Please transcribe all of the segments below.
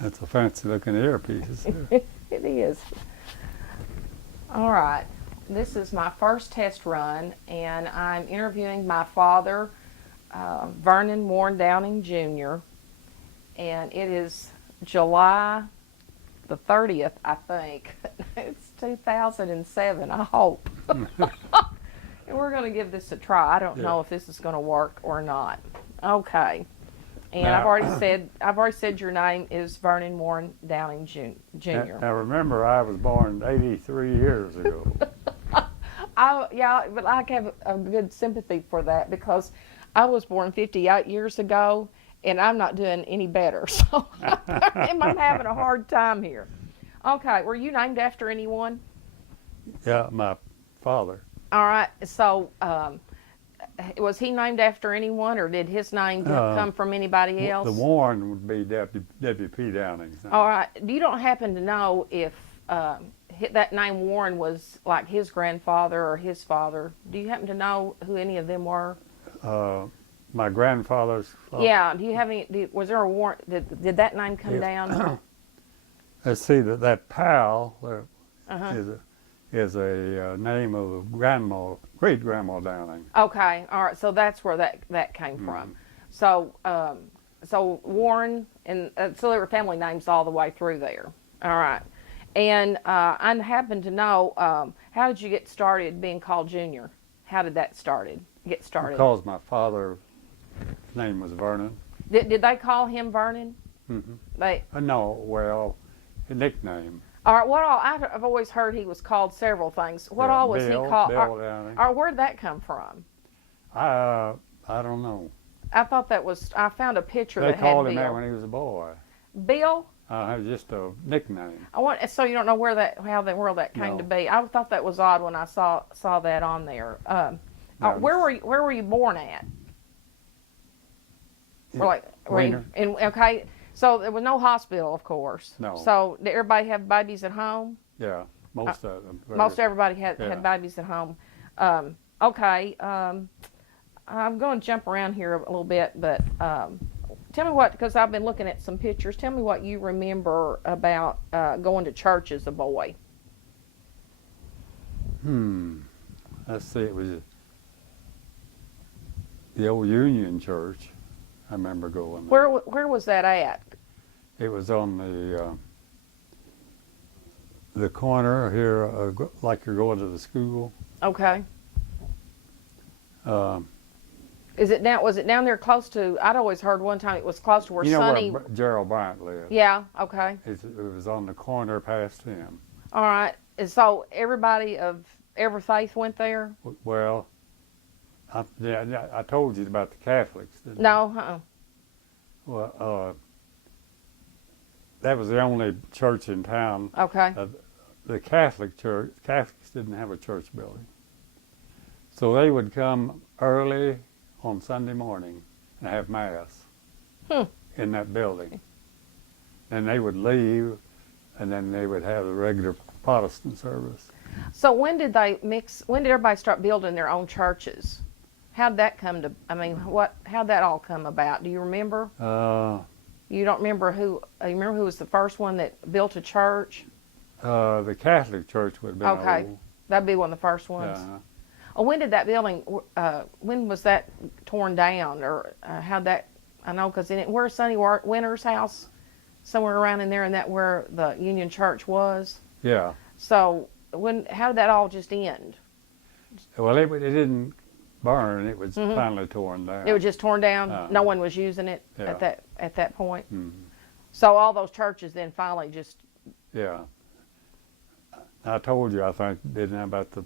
That's a fancy looking earpiece. It is. All right. This is my first test run, and I'm interviewing my father, Vernon Warren Downing Jr., and it is July the 30th, I think. It's 2007, I hope. And we're going to give this a try. I don't know if this is going to work or not. Okay. And Now, I've already said your name is Vernon Warren Downing Jr. Now remember, I was born 83 years ago. Yeah, but I have a good sympathy for that because I was born 58 years ago, and I'm not doing any better. So I'm having a hard time here. Okay, were you named after anyone? Yeah, my father. All right, so was he named after anyone, or did his name come from anybody else? The Warren would be W.P. Downing. All right, you don't happen to know if that name Warren was like his grandfather or his father? Do you happen to know who any of them were? My grandfather's father. Yeah, do you have any, was there a Warren, did that name come down? Let's see, that Powell is a name of a great grandma Downing. Okay, all right, so that's where that came from. So so Warren, and so there were family names all the way through there. All right, and I happen to know, how did you get started being called Junior? How did that get started? Because my father's name was Vernon. Did they call him Vernon? Mm-hmm. No, well, a nickname. All right, what all? I've always heard he was called several things. What all was he called? Bill Downing. Or where'd that come from? I don't know. I thought that was, I found a picture that had Bill. They called him that when he was a boy. Bill? It was just a nickname. So you don't know how the world that came to be. I thought that was odd when I saw that on there. Where were you born at? Okay. So there was no hospital, of course. No. So did everybody have babies at home? Yeah, most of them. Most everybody had babies at home. Okay. I'm going to jump around here a little bit, but tell me what, because I've been looking at some pictures, tell me what you remember about going to church as a boy. Let's see, it was the old Union Church. I remember going there. Where was that at? It was on the corner here, like you're going to the school. Okay. Was it down there close to? I'd always heard one time it was close to where Sonny. Where Gerald Bryant lived. Yeah. Okay. It was on the corner past him. All right. And so everybody of every faith went there. Well, I told you about the Catholics, didn't I? No. Well, that was the only church in town. Okay. The Catholics didn't have a church building. So they would come early on Sunday morning and have Mass in that building. And they would leave, and then they would have the regular Protestant service. So when did everybody start building their own churches? How'd that come to, how'd that all come about? Do you remember? You don't remember who was the first one that built a church? The Catholic Church would have been old. That'd be one of the first ones. When did that building, when was that torn down, or how'd that, I know, because where's Sonny Winter's house? Somewhere around in there, and that where the Union Church was? Yeah. So how did that all just end? Well, it didn't burn. It was finally torn down. It was just torn down? No one was using it at that point? Mm-hmm. So all those churches then finally just... Yeah. I told you, I think, didn't I, about the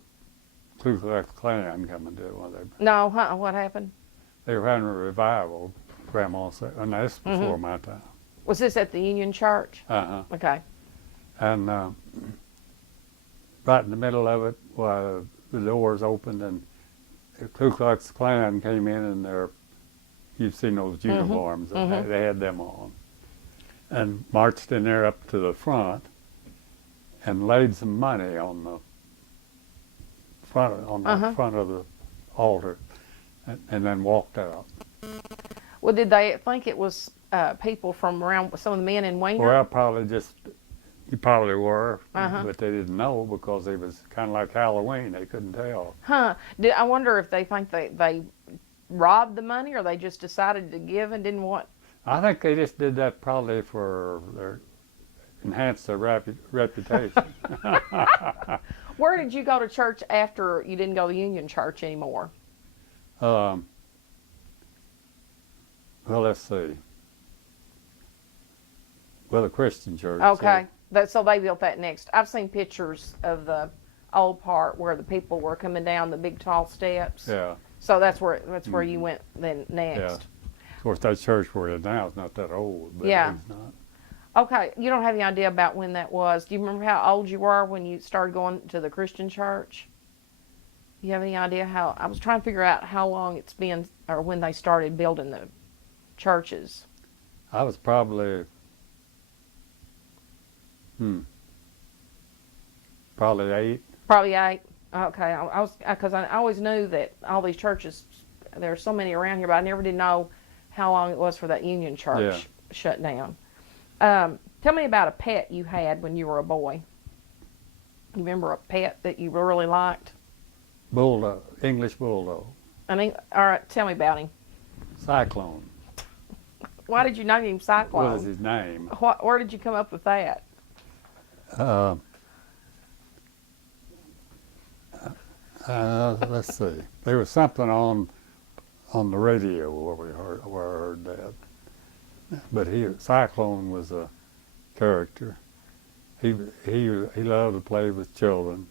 Ku Klux Klan coming to it. No, what happened? They were having a revival, Grandma said, and that's before my time. Was this at the Union Church? Okay. And right in the middle of it, the doors opened, and the Ku Klux Klan came in, and you've seen those uniforms. They had them on, and marched in there up to the front, and laid some money on the front of the altar, and then walked out. Well, did they think it was people from around, some of the men in Weiner? Well, probably just, you probably were, Uh-huh. but they didn't know because it was kind of like Halloween. They couldn't tell. Huh. I wonder if they think they robbed the money, or they just decided to give and didn't want. I think they just did that probably for enhance their reputation. Where did you go to church after you didn't go to Union Church anymore? Well, let's see. Well, a Christian church. Okay. So they built that next. I've seen pictures of the old part where the people were coming down the big tall steps. Yeah. So that's where you went then next. Yeah. Of course, that church we're in now is not that old. But Yeah. It's not. Okay. You don't have any idea about when that was. Do you remember how old you were when you started going to the Christian church? You have any idea how? I was trying to figure out how long it's been, or when they started building the churches. I was probably, probably 8. Probably 8. Okay, I was, because I always knew that all these churches, there are so many around here, but I never did know how long it was for that Union Church shut down. Tell me about a pet you had when you were a boy. You remember a pet that you really liked? Bulldog, English bulldog, All right, tell me about him. Cyclone. Why did you name him Cyclone? What was his name? Where did you come up with that? Let's see. There was something on the radio where I heard that. But Cyclone was a character. He loved to play with children.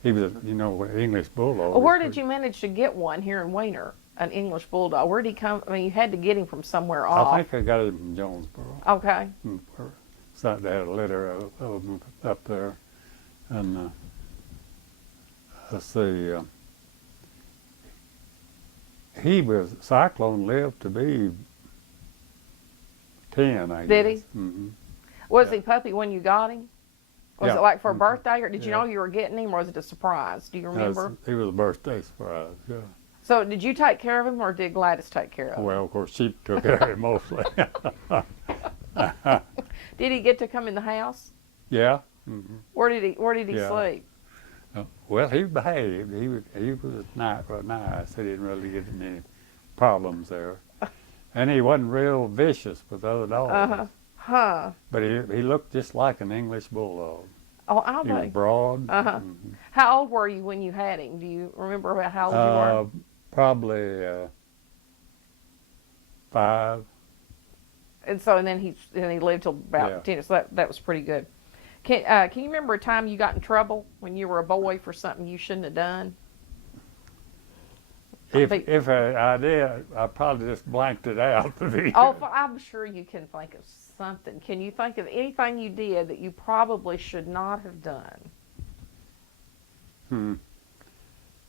He was, an English bulldog. Well, where did you manage to get one here in Weiner? An English bulldog. Where did he come? I mean, you had to get him from somewhere off. I think I got him from Jonesboro. Okay. So they had a litter of them up there, and let's see. Cyclone lived to be 10, I guess. Did he? Mm-hmm. Was he puppy when you got him? Was Yeah. it like for a birthday, or did you Yeah. know you were getting him, or was it a surprise? Do you remember? He was a birthday surprise, yeah. So did you take care of him, or did Gladys take care of him? Well, of course, she took care of him mostly. Did he get to come in the house? Yeah. Mm-hmm. Where did he Yeah. sleep? Well, he behaved. He was nice. He didn't really get in any problems there, and he wasn't real vicious with other dogs. Huh. But he looked just like an English bulldog. Oh, I'll He was be. broad. Mm-hmm. How old were you when you had him? Do you remember about how old you were? Probably 5. And then he lived till about 10. So that was pretty good. Can you remember a time you got in trouble when you were a boy for something you shouldn't have done? If I did, I probably just blanked it out. Oh, I'm sure you can think of something. Can you think of anything you did that you probably should not have done?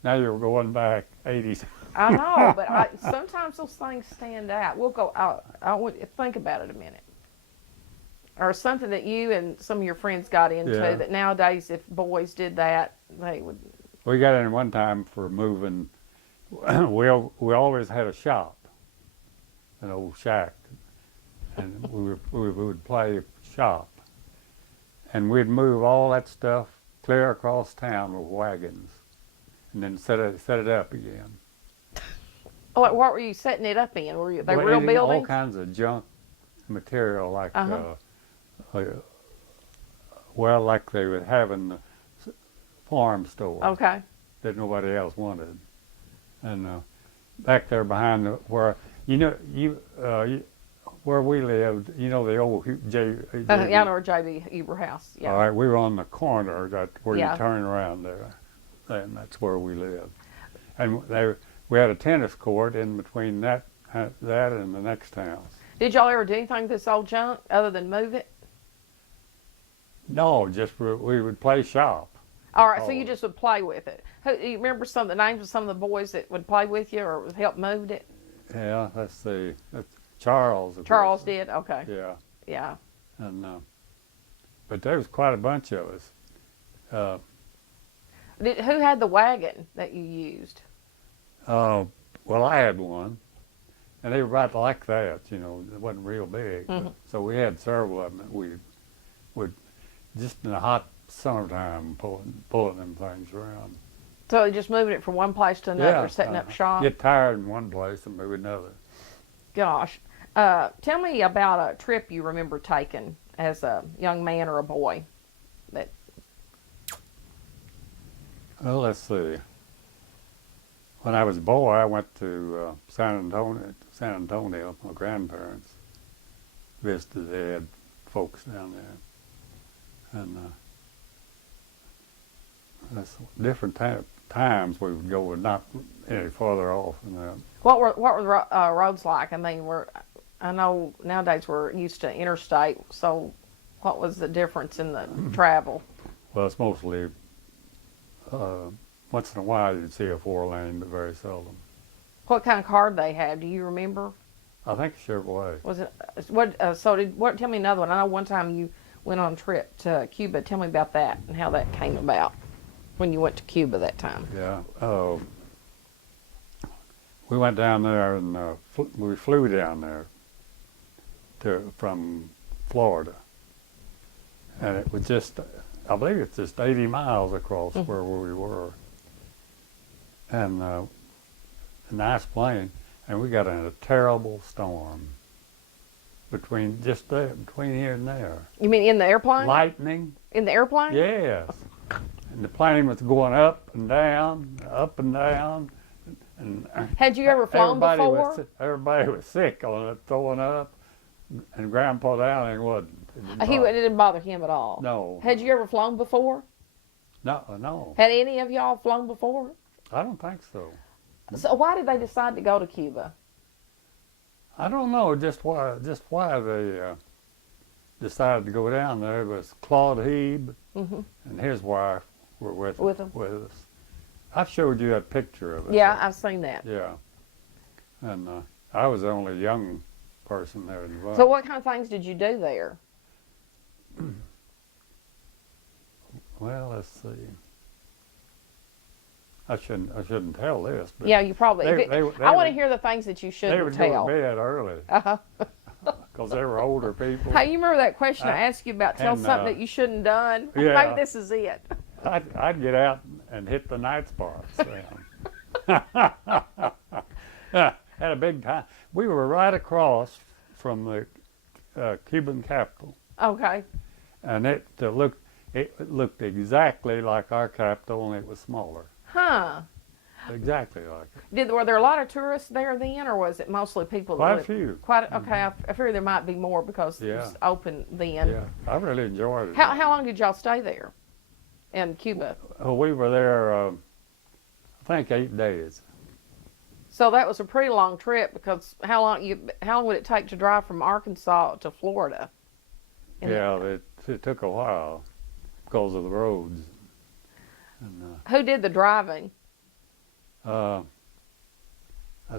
Now you're going back 80s. I know, but sometimes those things stand out. We'll go. I want you to think about it a minute. Or something that you and some of your friends got into that nowadays, if boys did that, they would. We got in one time for moving. We always had a shop, an old shack, and we would play shop, and we'd move all that stuff clear across town with wagons, and then set it up again. Oh, what were you setting it up in? Were they real buildings? All kinds of junk material, like like they would have in the farm store. Okay. That nobody else wanted, and back there behind where where we lived, the old Yeah, I know J.B. Huber house. Yeah. All right, we were on the corner where Yeah. you turn around there, and that's where we lived. And we had a tennis court in between that and the next house. Did y'all ever do anything with this old junk other than move it? No, just we would play shop. All right, so you just would play with it. You remember some of the names of some of the boys that would play with you or would help move it? Yeah, let's see. That's Charles. Charles did? Okay. Yeah. Yeah. And but there was quite a bunch of us. Who had the wagon that you used? Well, I had one, and they were about like that, you know, it wasn't real big. But, so we had several of them that we would, just in the hot summertime, pulling them things around. So just moving it from one place to another, setting up shop. Get tired in one place and move another. Gosh. Tell me about a trip you remember taking as a young man or a boy. Well, let's see. When I was a boy, I went to San Antonio. My grandparents visited. They had folks down there, and that's different times we would go, and not any farther off than that. What were the roads like? I mean, I know nowadays we're used to interstate. So, what was the difference in the travel? Well, it's mostly. Once in a while you'd see a 4-lane, but very seldom. What kind of car did they have? Do you remember? I think Chevrolet. Was it what? Tell me another one. I know one time you went on a trip to Cuba. Tell me about that and how that came about when you went to Cuba that time. Yeah. We went down there and we flew down there from Florida, and it was just. I believe it's just 80 miles across where we were. And a nice plane, and we got in a terrible storm between here and there. You mean in the airplane? Lightning. In the airplane? Yes. And the plane was going up and down, and had you ever flown before? Everybody was sick on it, throwing up, and Grandpa Dowling wasn't. It didn't bother him at all. No. Had you ever flown before? No. Had any of y'all flown before? I don't think so. So why did they decide to go to Cuba? I don't know just why they decided to go down there. It was Claude Hebe and his wife were with us. I showed you that picture of it. Yeah, I've seen that. Yeah. And I was the only young person there involved. So what kind of things did you do there? Well, let's see. I shouldn't tell this, but yeah, you probably. I want to hear the things that you shouldn't tell. They would go to bed early because they were older people. Hey, you remember that question I asked you about? Tell something that you shouldn't have done. Yeah, maybe this is it. I'd get out and hit the night spots. Had a big time. We were right across from the Cuban capital. Okay. And it looked exactly like our capital, only it was smaller. Huh. Exactly like it. Were there a lot of tourists there then, or was it mostly people? Quite a few. Okay. I figure there might be more because it was open then. Yeah, I really enjoyed it. How long did y'all stay there in Cuba? We were there, I think 8 days. So that was a pretty long trip because how long would it take to drive from Arkansas to Florida? It took a while because of the roads. And, who did the driving? Let's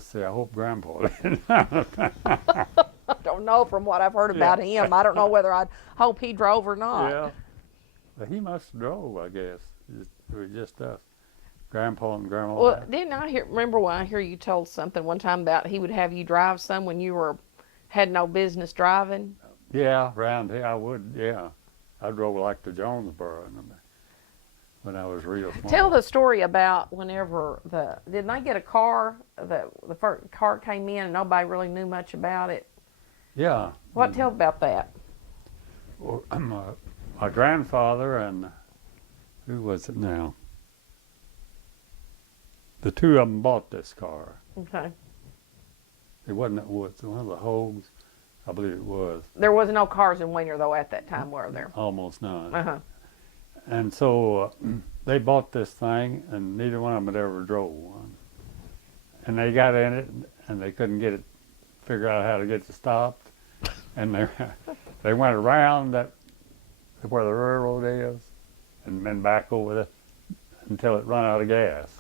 see, I hope Grandpa did. I don't know from what I've heard about him. I don't know whether I'd hope he drove or not. Yeah. Well, he must have drove, I guess. It was just us. Grandpa and Grandma. Well, didn't I remember when I hear you told something one time about he would have you drive some when you had no business driving? Yeah, around here I would, yeah. I drove like to Jonesboro when I was real small. Tell the story about whenever didn't they get a car, the first car came in and nobody really knew much about it? Yeah. Tell about that. Well, my grandfather and, who was it now? The two of them bought this car. Okay. It wasn't one of the Hogues. I believe it was. There was no cars in Wiener, though, at that time, were there? Almost none. Uh-huh. And so they bought this thing, and neither one of them had ever drove one. And they got in it, and they couldn't figure out how to get it stopped. And they went around where the railroad is, and then back over there until it run out of gas.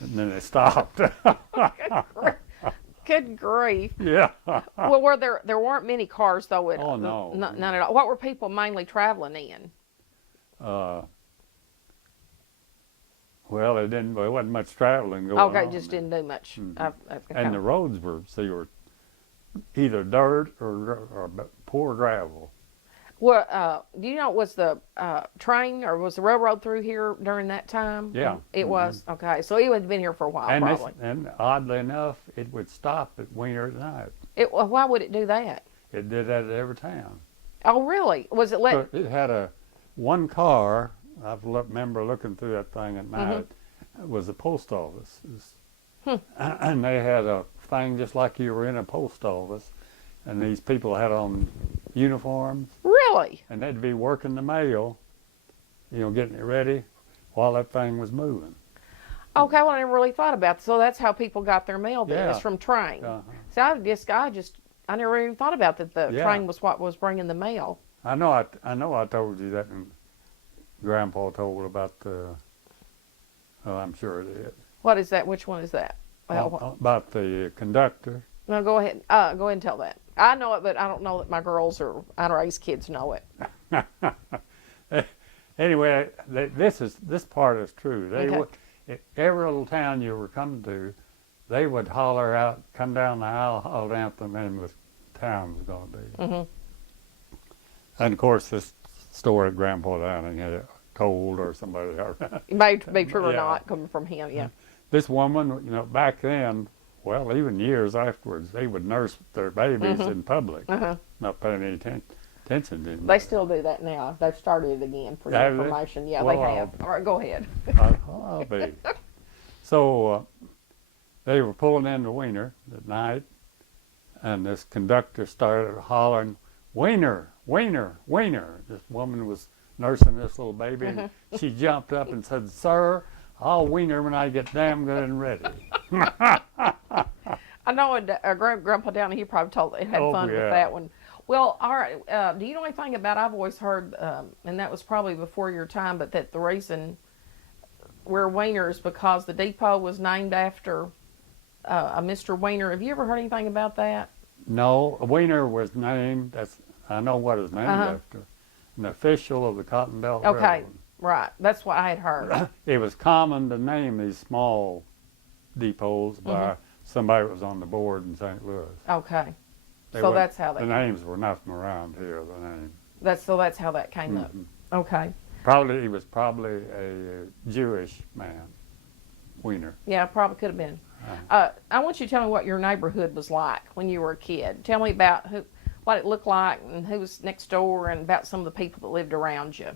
And then they stopped. Good grief. Yeah. Well, there weren't many cars, though. Oh, no. None at all. What were people mainly traveling in? Well, there wasn't much traveling going on. Okay, just didn't do much. And the roads were either dirt or poor gravel. Well, do you know, was the train or was the railroad through here during that time? Yeah. It was? Okay, so it had been here for a while, probably. And oddly enough, it would stop at Wiener at night. Why would it do that? It did that at every town. Oh, really? Was it let? So it had one car. I remember looking through that thing at night. It was a post office. And they had a thing just like you were in a post office. And these people had on uniforms. Really? And they'd be working the mail, getting it ready while that thing was moving. Okay, well, I never really thought about it. So that's how people got their mail then, Yeah. is from train. Uh-huh. So I never even thought about that the Yeah. train was what was bringing the mail. I know I told you that, and Grandpa told about I'm sure it is. What is that? Which one is that? About the conductor. No, go ahead. Go ahead and tell that. I know it, but I don't know that my girls or underage kids know it. Anyway, this part is true. Okay. Every little town you were coming to, they would holler out, come down the aisle, holler out the name of the town was going to be. Mm-hmm. And of course, this story of Grandpa Downing had told or somebody. It may be true or Yeah. not, coming from him. Yeah. This woman, back then, well, even years afterwards, they would nurse their babies in public, not paying any attention to them. They still do that now. They've started it again for your Have they? information. Yeah, Well, they have. All right, go ahead. I'll be. So they were pulling into Wiener at night, and this conductor started hollering, "Wiener, Wiener, Wiener." This woman was nursing this little baby, and she jumped up and said, "Sir, I'll wiener when I get damn good and ready." I know Grandpa Downey, he probably had fun with yeah. that one. Well, all right. Do you know anything about, I've always heard, and that was probably before your time, but that the reason we're Wieners because the depot was named after a Mr. Wiener. Have you ever heard anything about that? No, Wiener was named, I know what it's named after, an official of the Cotton Belt Okay, Railroad. right. That's what I had heard. It was common to name these small depots by somebody that was on the board in St. Louis. Okay. So that's how the names were nothing around here. The name. That's how that came up. Okay. He was probably a Jewish man, Wiener. Yeah, probably could have been. I want you to tell me what your neighborhood was like when you were a kid. Tell me about what it looked like and who was next door and about some of the people that lived around you.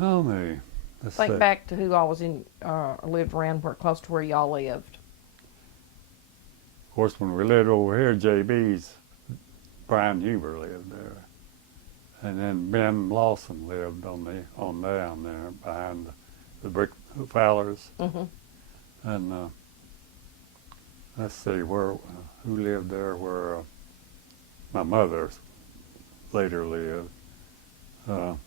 Oh, me. Let's Think see. back to who all was lived around close to where y'all lived. Of course, when we lived over here, JB's, Brian Huber lived there. And then Ben Lawson lived on down there behind the brick Fowlers. And let's see, who lived there where my mother later lived. I'll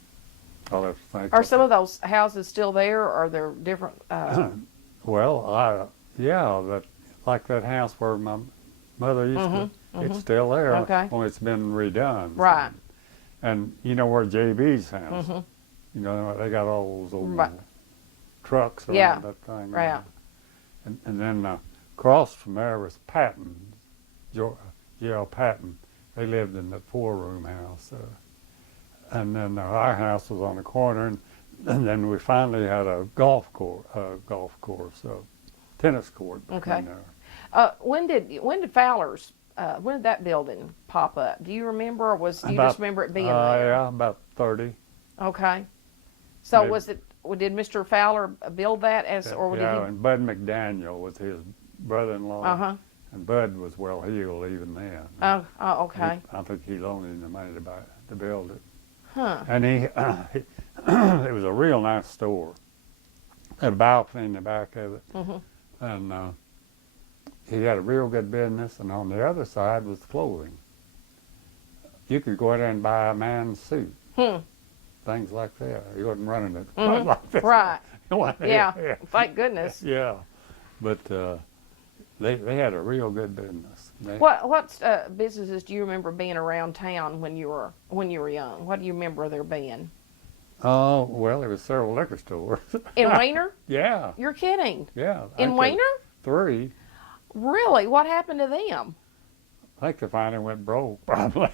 have to think. Are some of those houses still there, or are there different? Well, like that house where my mother used to, it's still there. Okay. Only it's been redone. Right. And you know where JB's house, they got all those old trucks around that thing. Right. And then across from there was Patton, Gerald Patton. They lived in that 4-room house. And then our house was on the corner, and then we finally had a tennis court between there. When did Fowler's? When did that building pop up? Do you remember, or you just remember it being there? Yeah, about 30. Okay. So Maybe. Did Mr. Fowler build that or did he? And Bud McDaniel was his brother-in-law. And Bud was well heeled even then. Oh, okay. I think he loaned him the money to build it. Huh. And it was a real nice store. Had a balcony in the back of it. And he had a real good business, and on the other side was clothing. You could go in there and buy a man's suit. Things like that. He wasn't running it like this. Right. Yeah. Thank goodness. Yeah. But they had a real good business. What businesses do you remember being around town when you were young? What do you remember there being? Oh, well, there was several liquor stores. In Weiner? Yeah, You're kidding. yeah. In I think Weiner? 3. Really? What happened to them? I think they finally went broke, probably.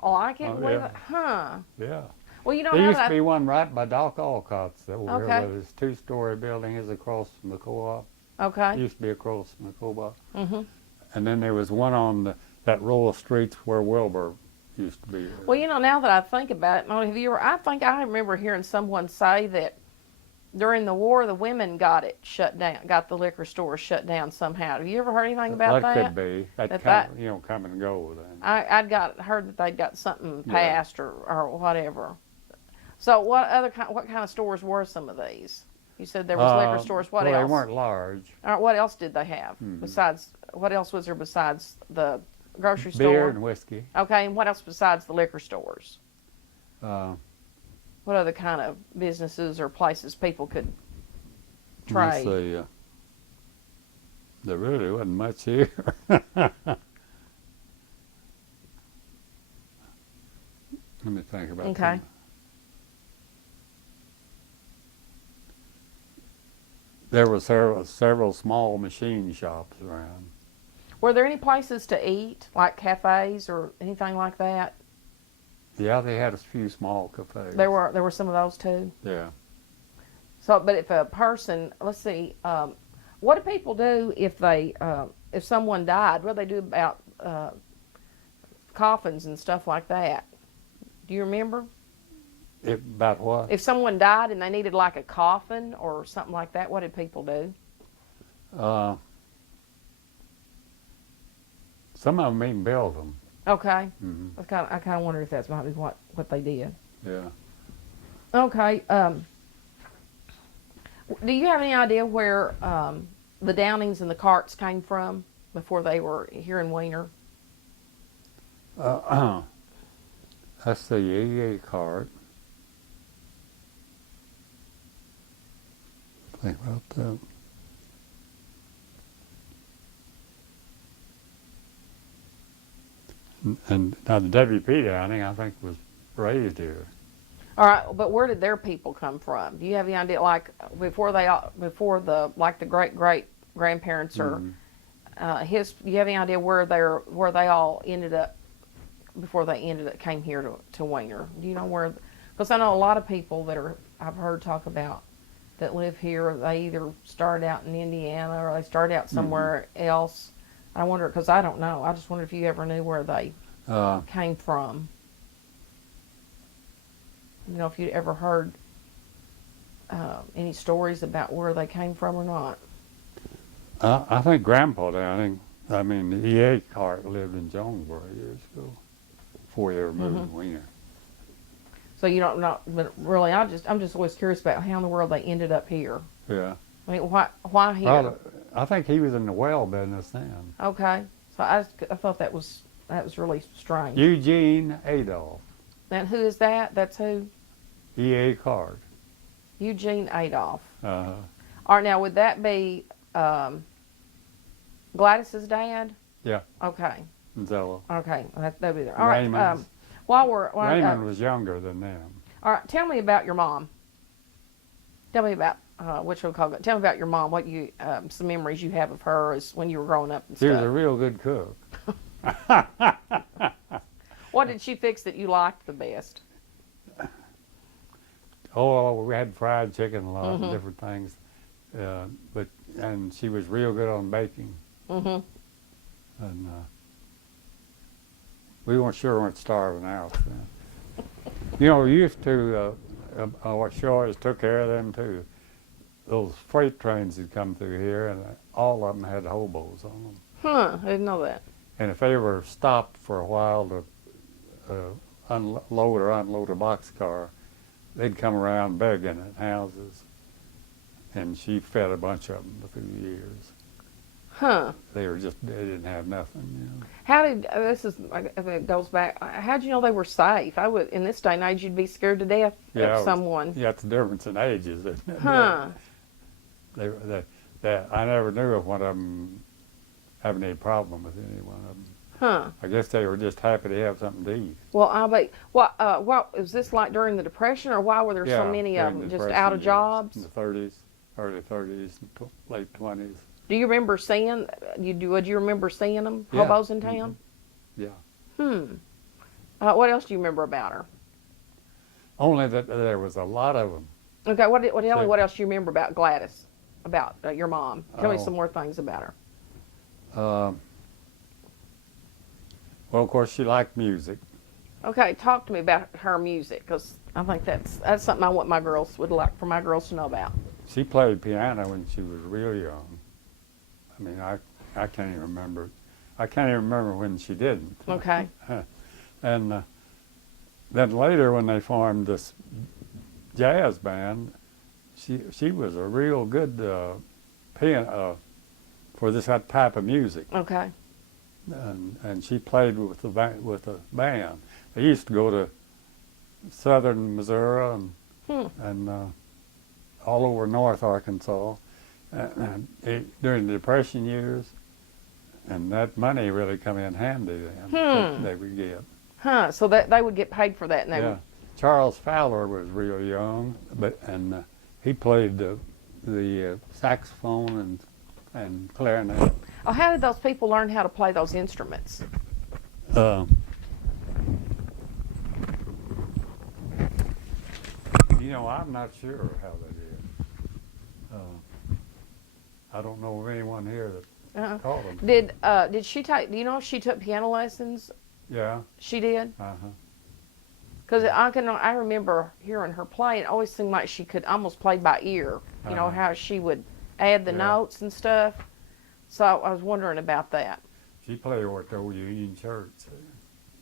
Oh, I can't Oh, believe yeah. it. Huh. Yeah. Well, you know, There now used to that be one right by Doc Alcott's that over Okay. here where this 2-story building is across from the co-op. Okay. Used to be across from the co-op. Mhm. And then there was one on that row of streets where Wilbur used to be. Well, you know, now that I think about it, Molly, have you ever? I think I remember hearing someone say that during the war, the women got it shut down, got the liquor store shut down somehow. Have you ever heard anything about that? That could be. Come and go then. I'd heard that they'd got something Yeah. passed or whatever. So what kind of stores were some of these? You said there was liquor stores. What well, else? They weren't large. What else did they have besides? What else was there besides the grocery store? Beer and whiskey. Okay, and what else besides the liquor stores? Uh, What other kind of businesses or places people could let's trade? see. There really wasn't much here. Let me think about Okay. that. There were several small machine shops around. Were there any places to eat, like cafes or anything like that? Yeah, they had a few small cafes. There were some of those too. Yeah. So, but if a person, let's see, what do people do if they if someone died? What do they do about coffins and stuff like that? Do you remember? About what? If someone died and they needed like a coffin or something like that, what did people do? Some of them even built them. Okay, Hmm. I kind of wonder if that's might be what they did. Yeah. Okay. Do you have any idea where the Downings and the Carts came from before they were here in Weiner? That's the EA cart. Think about that. And now the WP Downing, I think, was raised here. All right, but where did their people come from? Do you have any idea? Like before the great grandparents or his? Do you have any idea where they all ended up before they came here to Weiner? Do you know where? Because I know a lot of people I've heard talk about that live here. They either started out in Indiana or they started out somewhere else. I wonder, because I don't know. I just wonder if you ever knew where they came from. You know, if you'd ever heard any stories about where they came from or not. I think Grandpa Downing, the EA cart lived in Jonesboro years ago, before they were moved to Weiner. So you don't know, but really, I'm just always curious about how in the world they ended up here. Yeah. I mean, why here? Well, I think he was in the well business then. Okay, so I thought that was really strange. Eugene Adolph, And who is that? That's who? EA cart. Eugene Adolph. Uh, All right, now would that be Gladys's dad? Yeah. Okay. Zella. Okay, that'd be there. All right. Raymond's. Raymond was younger than them. All right, tell me about your mom. Tell me about Tell me about your mom. What you some memories you have of her as when you were growing up and She stuff. was a real good cook. What did she fix that you liked the best? Oh, we had fried chicken, a lot of different things, and she was real good on baking. Mm-hmm. And we weren't starving out then. You know, we used to. She always took care of them too. Those freight trains that come through here, and all of them had hobos on them. Huh, I didn't know that. And if they were stopped for a while to unload or unload a boxcar, they'd come around begging at houses. And she fed a bunch of them through the years. Huh. They didn't have nothing, you know. How did, it goes back, how'd you know they were safe? I would, in this day and age, you'd be scared to death of someone. Yeah, it's the difference in ages, isn't it? Huh. I never knew of one of them having any problem with any one of them. Huh. I guess they were just happy to have something to eat. Well, I bet. What was this like during the Depression, or why were there so many of during them the just Depression out of years, jobs? in the 30s, early 30s, and late 20s. Do you remember seeing? Would you remember seeing them? Yeah. Hobos in town. Yeah. What else do you remember about her? Only that there was a lot of them. Okay. Tell me So- what else you remember about Gladys, about your mom. Tell me Oh. some more things about her. Well, of course, she liked music. Okay, talk to me about her music, because I think that's something I want my girls would like for my girls to know about. She played piano when she was real young. I mean, I can't even remember. I can't even remember when she didn't. Okay. And then later, when they formed this jazz band, she was a real good piano for this type of music. Okay. And she played with the band. They used to go to southern Missouri and all over North Arkansas during the Depression years, and that money really come in handy then. They would get. Huh? So that they would get paid for that, and they Yeah. Charles Fowler was real young, and he played the saxophone and clarinet. Oh, how did those people learn how to play those instruments? I'm not sure how they did. I don't know of anyone here that taught them. Did she take? Do you know if she took piano lessons? Yeah. She did. Because I remember hearing her play. It always seemed like she could almost play by ear. You know how she would add the notes and stuff. So I was wondering about that. She played over at the old Union Church.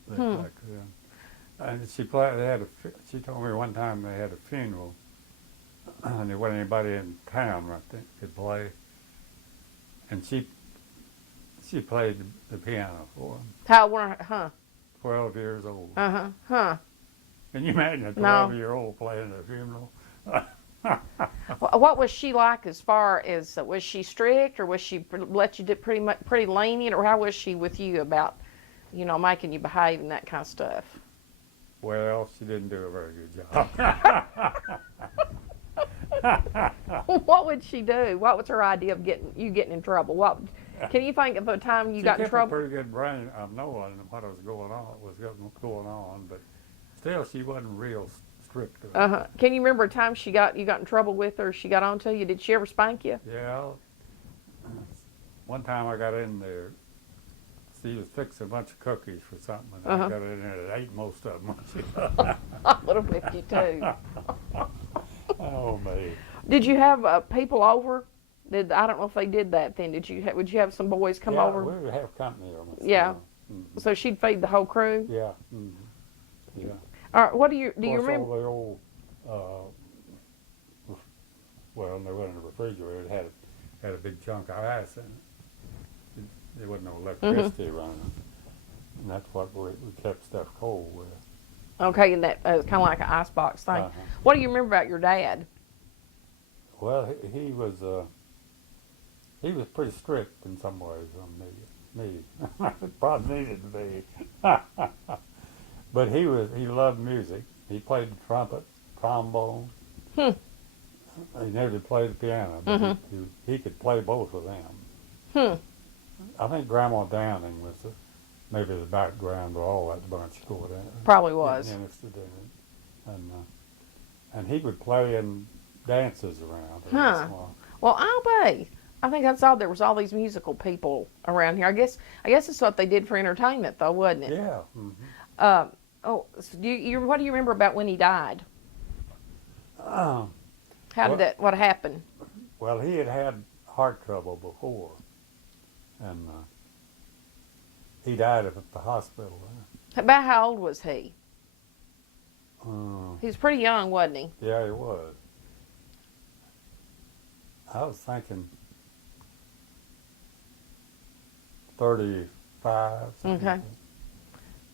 Back then. And she played. She told me one time they had a funeral, and there wasn't anybody in town right then could play. And she played the piano for them. How old were her? 12 years old. Huh. Can you imagine a 12-year-old playing at a funeral? What was she like as far as, was she strict, or was she let you do pretty lenient, or how was she with you about, making you behave and that kind of stuff? Well, she didn't do a very good job. What would she do? What was her idea of getting in trouble? Can you think of a time you got in trouble? She kept a pretty good brain of knowing what was going on, but still she wasn't real strict. Can you remember a time you got in trouble with her? She got on to you. Did she ever spank you? Yeah. One time I got in there. She was fixing a bunch of cookies for something, and I got in there and ate most of them. I would have whipped you too. Oh, me. Did you have people over? I don't know if they did that then. Would you have some boys come over? Yeah, we would have company on us. Yeah. So she'd feed the whole crew? Yeah. Yeah. All right, what do you remember? All the old, well, there wasn't a refrigerator. It had a big chunk of ice in it. There wasn't no electricity running, and that's what we kept stuff cold with. Okay, and that kind of like an icebox thing. What do you remember about your dad? Well, he was pretty strict in some ways on me. Probably needed to be. But he loved music. He played the trumpet, trombone. He never did play the piano, but he could play both of them. I think Grandma Downing was maybe the background of all that bunch going in. Probably was. Interested in it. And he would play in dances around. Well, I'll be. I think that's all. There was all these musical people around here. I guess it's what they did for entertainment, though, wasn't it? Yeah. So what do you remember about when he died? What happened? Well, he had heart trouble before, and he died at the hospital. About how old was he? Uh, He was pretty young, wasn't he? yeah, he was. I was thinking 35. Okay.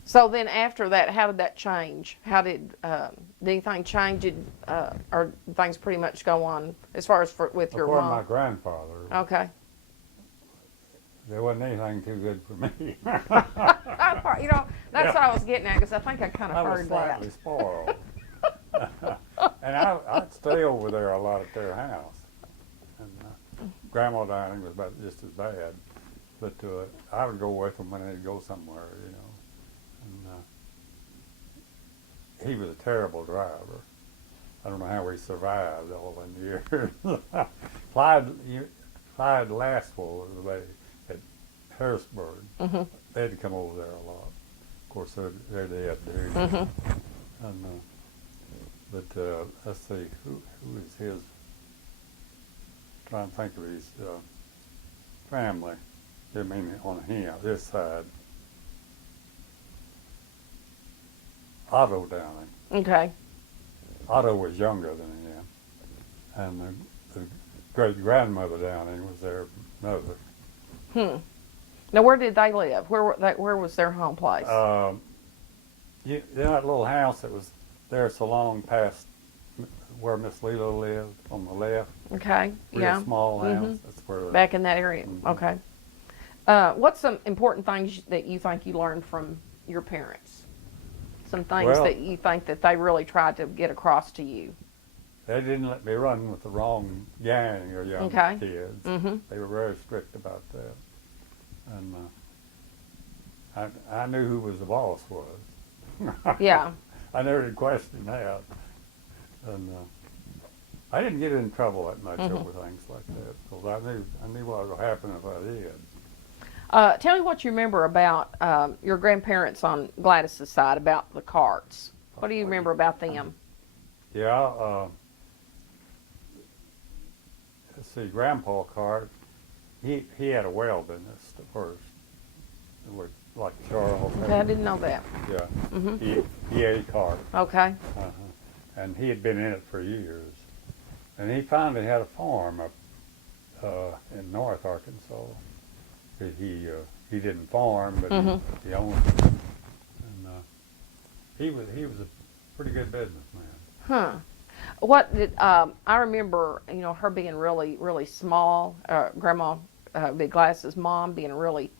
So then after that, how did that change? How did anything change, or things pretty much go on as far as with your According to mom? my grandfather, Okay. there wasn't anything too good for me. You know, that's what I was getting at because I think I kind I of was heard slightly that. spoiled. And I'd stay over there a lot at their house. And Grandma Downing was about just as bad. But I would go with them when they'd go somewhere, you know. And he was a terrible driver. I don't know how he survived all them years. Clyde Lastwell was the way at Harrisburg. Mm-hmm. They had to come over there a lot. Of course, they're dead, dude. Mm-hmm. And, but let's see, who is his? Trying to think of his family. I mean, on his side. Otto Downing. Okay. Otto was younger than him, and the great grandmother Downing was their mother. Now, where did they live? Where was their home place? In that little house that was there so long past where Miss Lilo lived on the left. Okay. Real Yeah. small house. Mhm. That's where. Back in that area. Mhm. Okay. What's some important things that you think you learned from your parents? Some things Well, that you think that they really tried to get across to you. They didn't let me run with the wrong gang or young Okay. kids. Mm-hmm. They were very strict about that. And I knew who was the boss was. Yeah. I never did question that. And I didn't get in trouble that much Mhm. over things like that because I knew what would happen if I did. Tell me what you remember about your grandparents on Gladys's side about the carts. What do you remember about them? Yeah. Let's see. Grandpa Cart. He had a well business at first, with like Charles. Okay, I didn't know that. Yeah. Mhm. He had a cart. Okay. Uh-huh. And he had been in it for years. And he finally had a farm up in North Arkansas. He didn't farm, but Mhm. he owned it. And he was a pretty good businessman. Huh. What did I remember? You know, her being really, really small. Grandma Big Glass's mom being really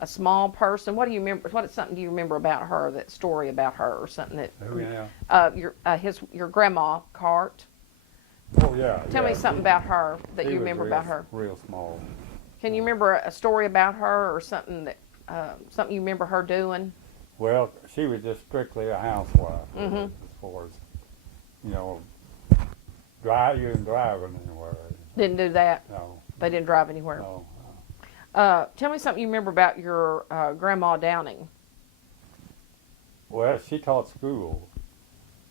a small person. What do you remember? What is something do you remember about her? That story about her, or something that Oh yeah. your grandma Cart. Oh yeah. Tell me yeah. something about her that He you was remember real, about her. Real small. Can you remember a story about her, or something that something you remember her doing? Well, she was just strictly a housewife, Mhm. as far as, you know, you didn't driving anywhere. Didn't do that. No. They didn't drive anywhere. No. Tell me something you remember about your grandma Downing. Well, she taught school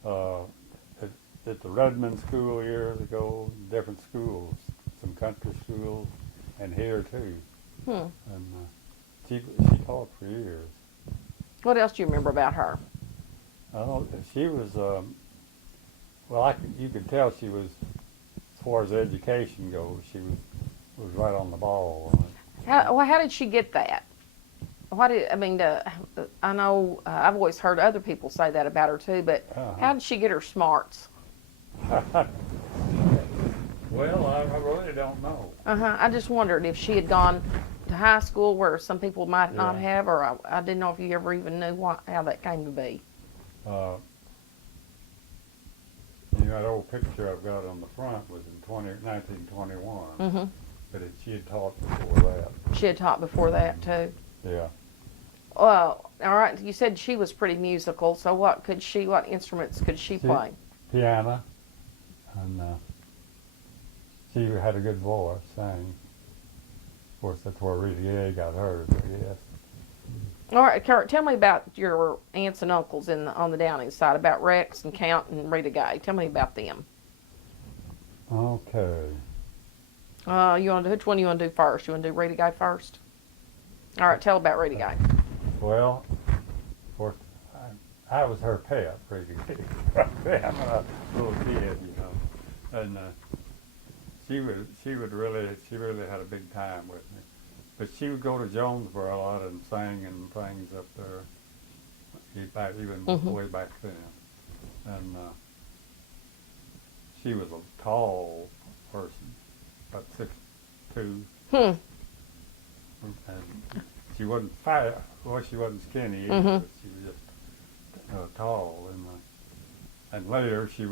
at the Redmond School years ago, different schools, some country schools, and here too. And she taught for years. What else do you remember about her? She was, well, you could tell she was, as far as education goes, she was right on the ball on it. How did she get that? I know I've always heard other people say that about her too, but how did she get her smarts? Well, I really don't know. I just wondered if she had gone to high school where some people might not Yeah. have, or I didn't know if you ever even knew how that came to be. That old picture I've got on the front was in 1921, Mm-hmm. but she had taught before that. She had taught before that too. Yeah. Well, all right. You said she was pretty musical. So what instruments could she play? Piano, and she had a good voice, sang. Of course, that's where Rita Gay got hers, I guess. All right, Kurt, tell me about your aunts and uncles on the Downing side, about Rex and Count and Rita Gay. Tell me about them. Okay. Which one you want to do first? You want to do Rita Gay first? All right, tell about Rita Gay. Well, of course, I was her pet, Rita Gay. I'm a little kid, you know, and she really had a big time with me. But she would go to Jonesboro a lot and sing and things up there, even way back then. And she was a tall person, about 6'2". And she wasn't fat. Well, she wasn't skinny either. Mhm. But she was just tall. And later she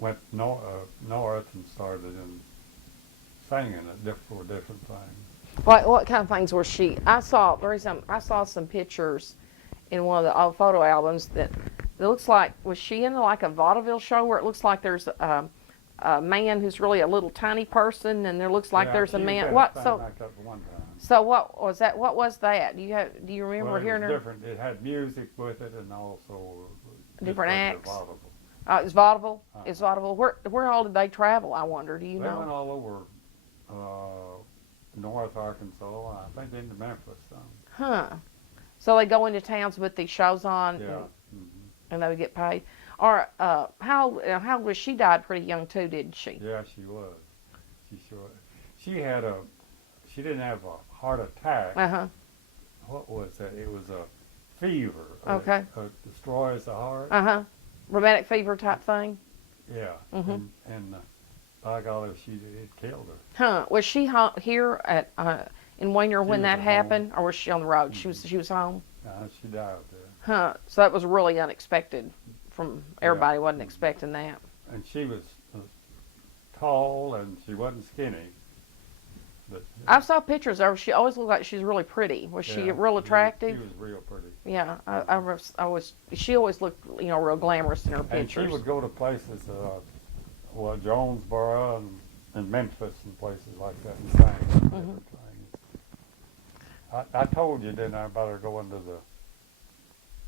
went north and started in singing for different things. What kind of things was she? I saw some pictures in one of the old photo albums that it looks like, was she in like a vaudeville show where it looks like there's a man who's really a little tiny person, and there looks like Yeah, there's a she was man. in What thing so? like that one time. So what was that? What was that? Do you remember Well, it hearing was her? different. It had music with it, and also just Different like acts? the vaudeville. It's vaudeville. Uh-huh. It's vaudeville. Where all did they travel? I wonder. Do you They know? went all over North Arkansas, and I think into Memphis. Huh. So they go into towns with these shows on, Yeah. and they would get paid. Or how was she? Died pretty young too, didn't she? Yeah, she was. She sure. She didn't have a heart attack. Uh huh. What was that? It was a fever. Okay. Destroys the heart. Uh huh. Rheumatic fever type thing. Yeah. Mhm. And by golly, it killed her. Huh? Was she here at in Wayner when was that at happened, or was she on the road? Mhm. She was home. She died there. Huh? So that was really unexpected. From everybody Yeah. wasn't expecting that. And she was tall, and she wasn't skinny. But I saw pictures of her. She always looked like she was really pretty. Was she yeah, real attractive? She was real pretty. Yeah, she always looked, real glamorous in her And pictures. she would go to places, Jonesboro and Memphis and places like that and sing different things. I told you, didn't I, about her going to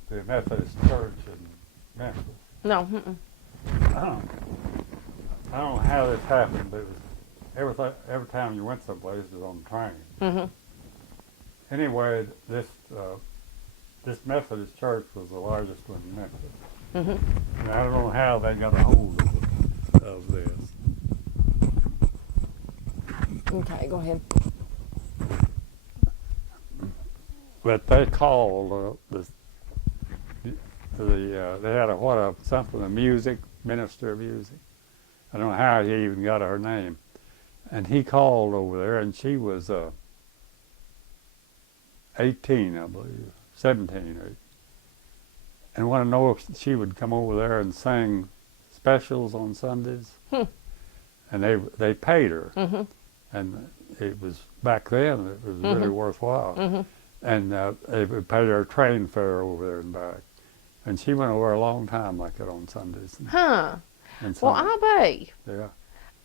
the Methodist Church in Memphis. No, I don't know how this happened, but it was every time you went someplace, it was on the train. mm-hmm. Anyway, this Methodist church was the largest one in Memphis. Mm-hmm. And I don't know how they got a hold of this. Okay, go ahead. But they called they had a minister of music. I don't know how he even got her name. And he called over there, and she was 18, I believe, 17 or 18. And wanted to know if she would come over there and sing specials on Sundays. And they paid her. Mm-hmm. And it was, back then, it was really worthwhile. Mm-hmm. And they would pay her train fare over there and back. And she went over a long time like that on Sundays. Huh. And Well, sang. I'll be. Yeah.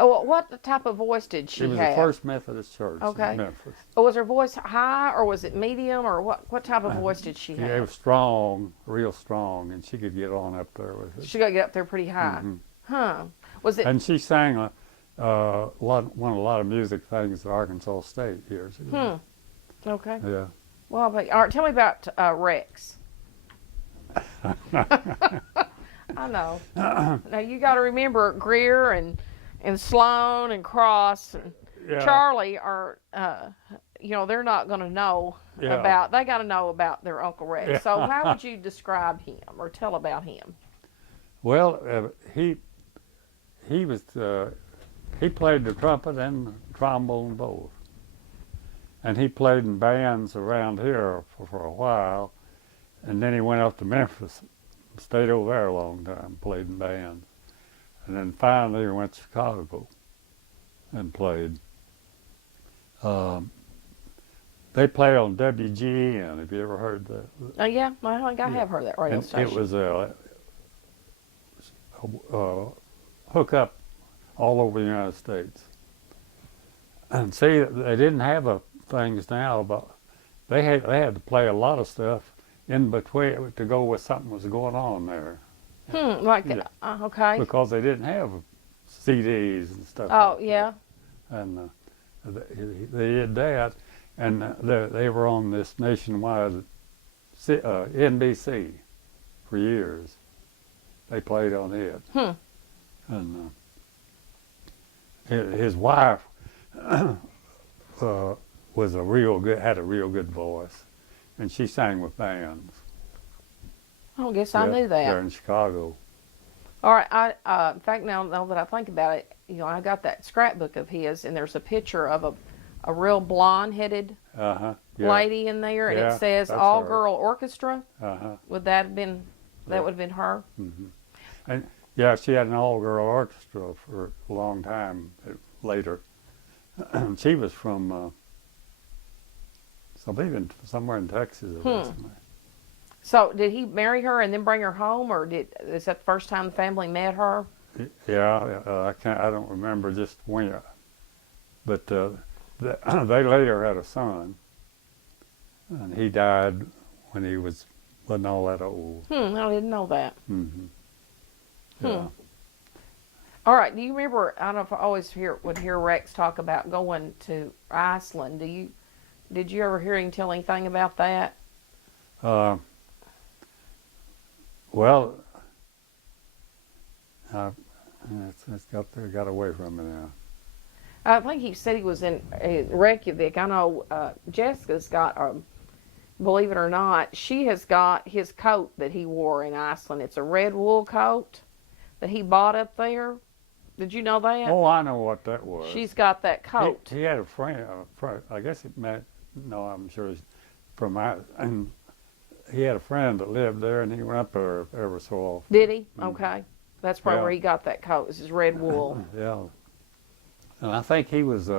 Oh, what type of voice did she It was have? the First Methodist Church Okay. in Memphis. Was her voice high, or was it medium, or what type of voice did she Yeah, it have? was strong, real strong, and she could get on up there with it. She got to get up there pretty high. Mhm. Huh. Was it? And she sang won a lot of music things at Arkansas State years ago. Okay. Yeah. Well, all right. Tell me about Rex. I know. Now you got to remember Greer and Sloan and Cross and Yeah. Charlie are, they're not going to know Yeah. about. They got to know about their Uncle Rex. Yeah. So how would you describe him or tell about him? Well, he was he played the trumpet and the trombone both, and he played in bands around here for a while, and then he went up to Memphis, stayed over there a long time, played in bands, and then finally he went to Chicago and played. They play on WGN. Have you ever heard that? Oh yeah, I think I have heard that radio And station. it was hook up all over the United States. And see, they didn't have things now, but they had to play a lot of stuff in between to go with something was going on there. Yeah. Okay. Because they didn't have CDs and stuff. Oh like yeah. that. And they did that, and they were on this nationwide NBC for years. They played on it. And his wife was had a real good voice, and she sang with bands. I don't guess I knew that. There in Chicago. All right. In fact, now that I think about it, I got that scrapbook of his, and there's a picture of a real blonde-headed Yeah. lady in there, and Yeah, it says that's all-girl orchestra. Uh-huh. Would that have been? That Yeah. would have been her. And yeah, she had an all-girl orchestra for a long time later. She was from, I believe, somewhere in Texas. So did he marry her and then bring her home, or is that the first time the family met her? Yeah, I don't remember just when, but they later had a son, and he died when he wasn't all that old. I didn't know that. Yeah. All right. Do you remember? I don't know if I always would hear Rex talk about going to Iceland. Did you ever hear him tell anything about that? Well, it's got away from me now. I think he said he was in Reykjavik. I know Jessica's got, believe it or not, she has got his coat that he wore in Iceland. It's a red wool coat that he bought up there. Did you know that? Oh, I know what that was. She's got that coat. He had a friend, I guess it meant, no, I'm sure it's from and he had a friend that lived there, and he went up there every so often. Did he? Okay. That's probably Yeah. where he got that coat. This is red wool. Yeah. And I think he was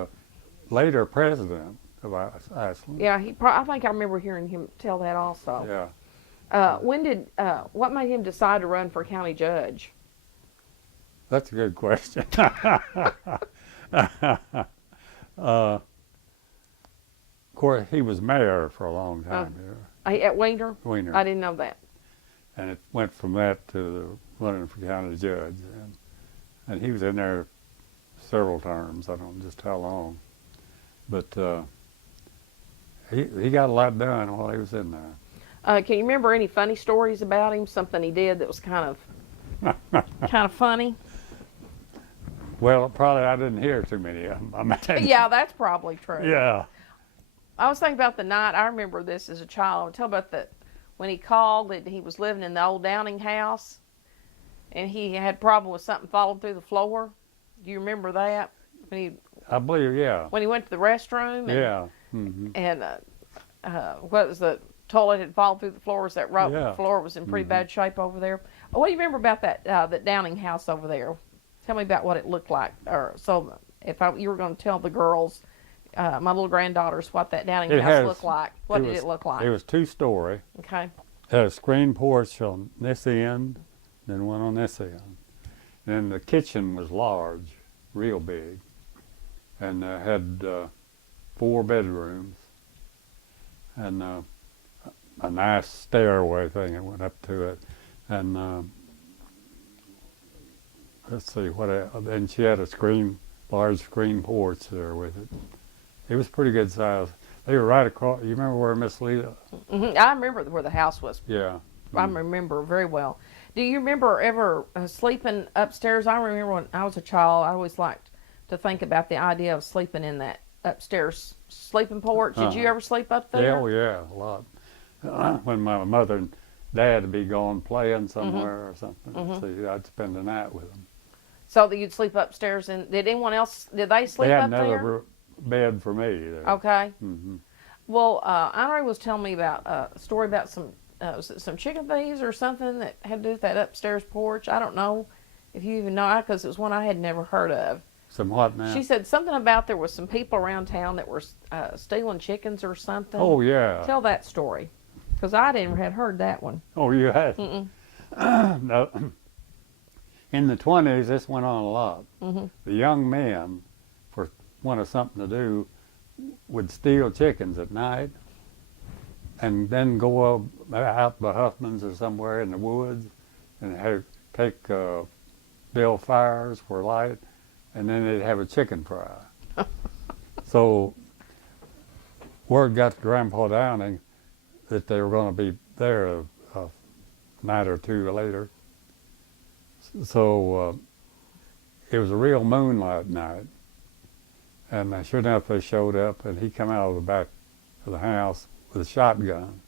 later president of Iceland. Yeah, I think I remember hearing him tell that also. Yeah. What made him decide to run for county judge? That's a good question. Of course, he was mayor for a long time here. At Wiener? Wiener. I didn't know that. And it went from that to running for county judge. And he was in there several terms. I don't know just how long. But he got a lot done while he was in there. Can you remember any funny stories about him? Something he did that was kind of funny? Well, probably I didn't hear too many of them. I imagine. Yeah, that's probably true. Yeah. I was thinking about the night. I remember this as a child. I'll tell about when he called that he was living in the old Downing house, and he had a problem with something falling through the floor. Do you remember that? I believe, yeah. When he went to the restroom. Yeah. Mm-hmm. And what was the toilet had fallen through the floor? Was that right? Yeah. The floor was in pretty bad shape over there. What do you remember about that Downing house over there? Tell me about what it looked like. Or so, you were going to tell the girls, my little granddaughters, what that Downing house looked like. What did it look like? It was 2-story. Okay. Had a screen porch on this end, then one on this end. And the kitchen was large, real big, and had 4 bedrooms and a nice stairway thing that went up to it. And let's see what else. And she had a large screen porch there with it. It was pretty good size. They were right across. You remember where Miss Lita? Mm-hmm. I remember where the house was. Yeah. I remember very well. Do you remember ever sleeping upstairs? I remember when I was a child, I always liked to think about the idea of sleeping in that upstairs sleeping porch. Did you ever sleep up there? Yeah, yeah, a lot. When my mother and dad would be gone playing somewhere or something, so I'd spend the night with them. So that you'd sleep upstairs, and did anyone else? Did they sleep They had up there? another bed for me there. Okay. Mm-hmm. Well, Andre was telling me about a story about was it some chicken thieves or something that had to do with that upstairs porch. I don't know if you even know, because it was one I had never heard of. Some what now? She said something about there was some people around town that were stealing chickens or something. Oh, yeah. Tell that story, because I didn't had heard that one. Oh, you had? Mm-mm. No. In the 20s, this went on a lot. Mm-hmm. The young men, for wanting something to do, would steal chickens at night and then go out by Huffman's or somewhere in the woods and build fires for light, and then they'd have a chicken fry. So word got to Grandpa Downing that they were going to be there a night or two later. So it was a real moonlight night, and sure enough they showed up, and he come out of the back of the house with a shotgun,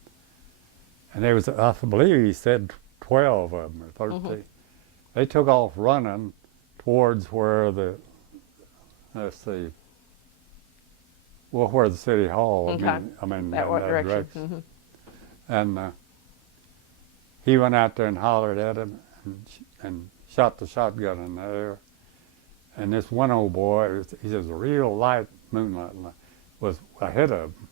and there was, I believe he said 12 of them or 13. Mm-hmm. They took off running towards where well, where the city hall. Okay. I mean That in what that direction? And he went out there and hollered at him and shot the shotgun in the air. And this one old boy, he says, a real light moonlight was ahead of him.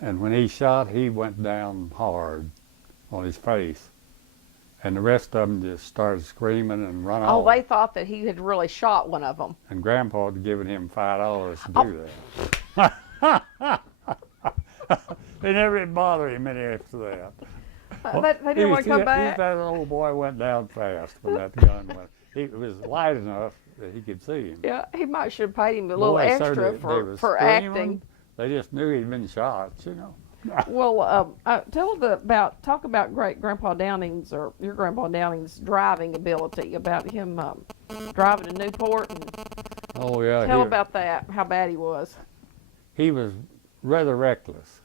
And when he shot, he went down hard on his face. And the rest of them just started screaming and run Oh, off. they thought that he had really shot one of them. And Grandpa had given him $5 to do that. They never did bother him any after that. They didn't want to come back. That old boy went down fast when that gun went. It was light enough that he could see him. Yeah, he might should have paid him a little Boy, sir, extra they for was acting. screaming. They just knew he'd been shot, you know. Well, talk about great Grandpa Downing's or your Grandpa Downing's driving ability. About him driving to Newport. And Oh yeah. tell about that. How bad he was. He was rather reckless,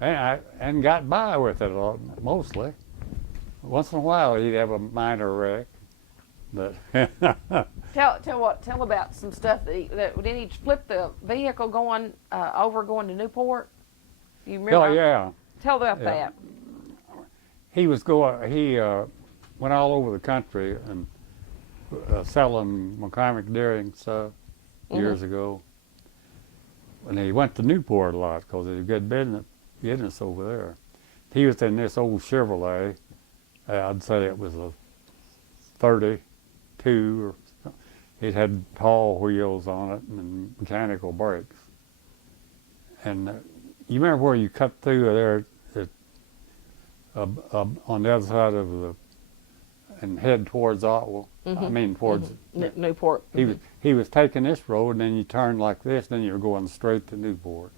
and got by with it mostly. Once in a while he'd have a minor wreck, but Tell about some stuff that did he flip the vehicle going to Newport? Do you remember? oh yeah. Tell about Yeah. that. He went all over the country and selling mechanic deering stuff years ago. And he went to Newport a lot because there's good business over there. He was in this old Chevrolet. I'd say it was a 32 or something. It had tall wheels on it and mechanical brakes. And you remember where you cut through there on the other side of and head towards Otwell? I mean towards Newport. He was taking this road, and then you turned like this, then you were going straight to Newport.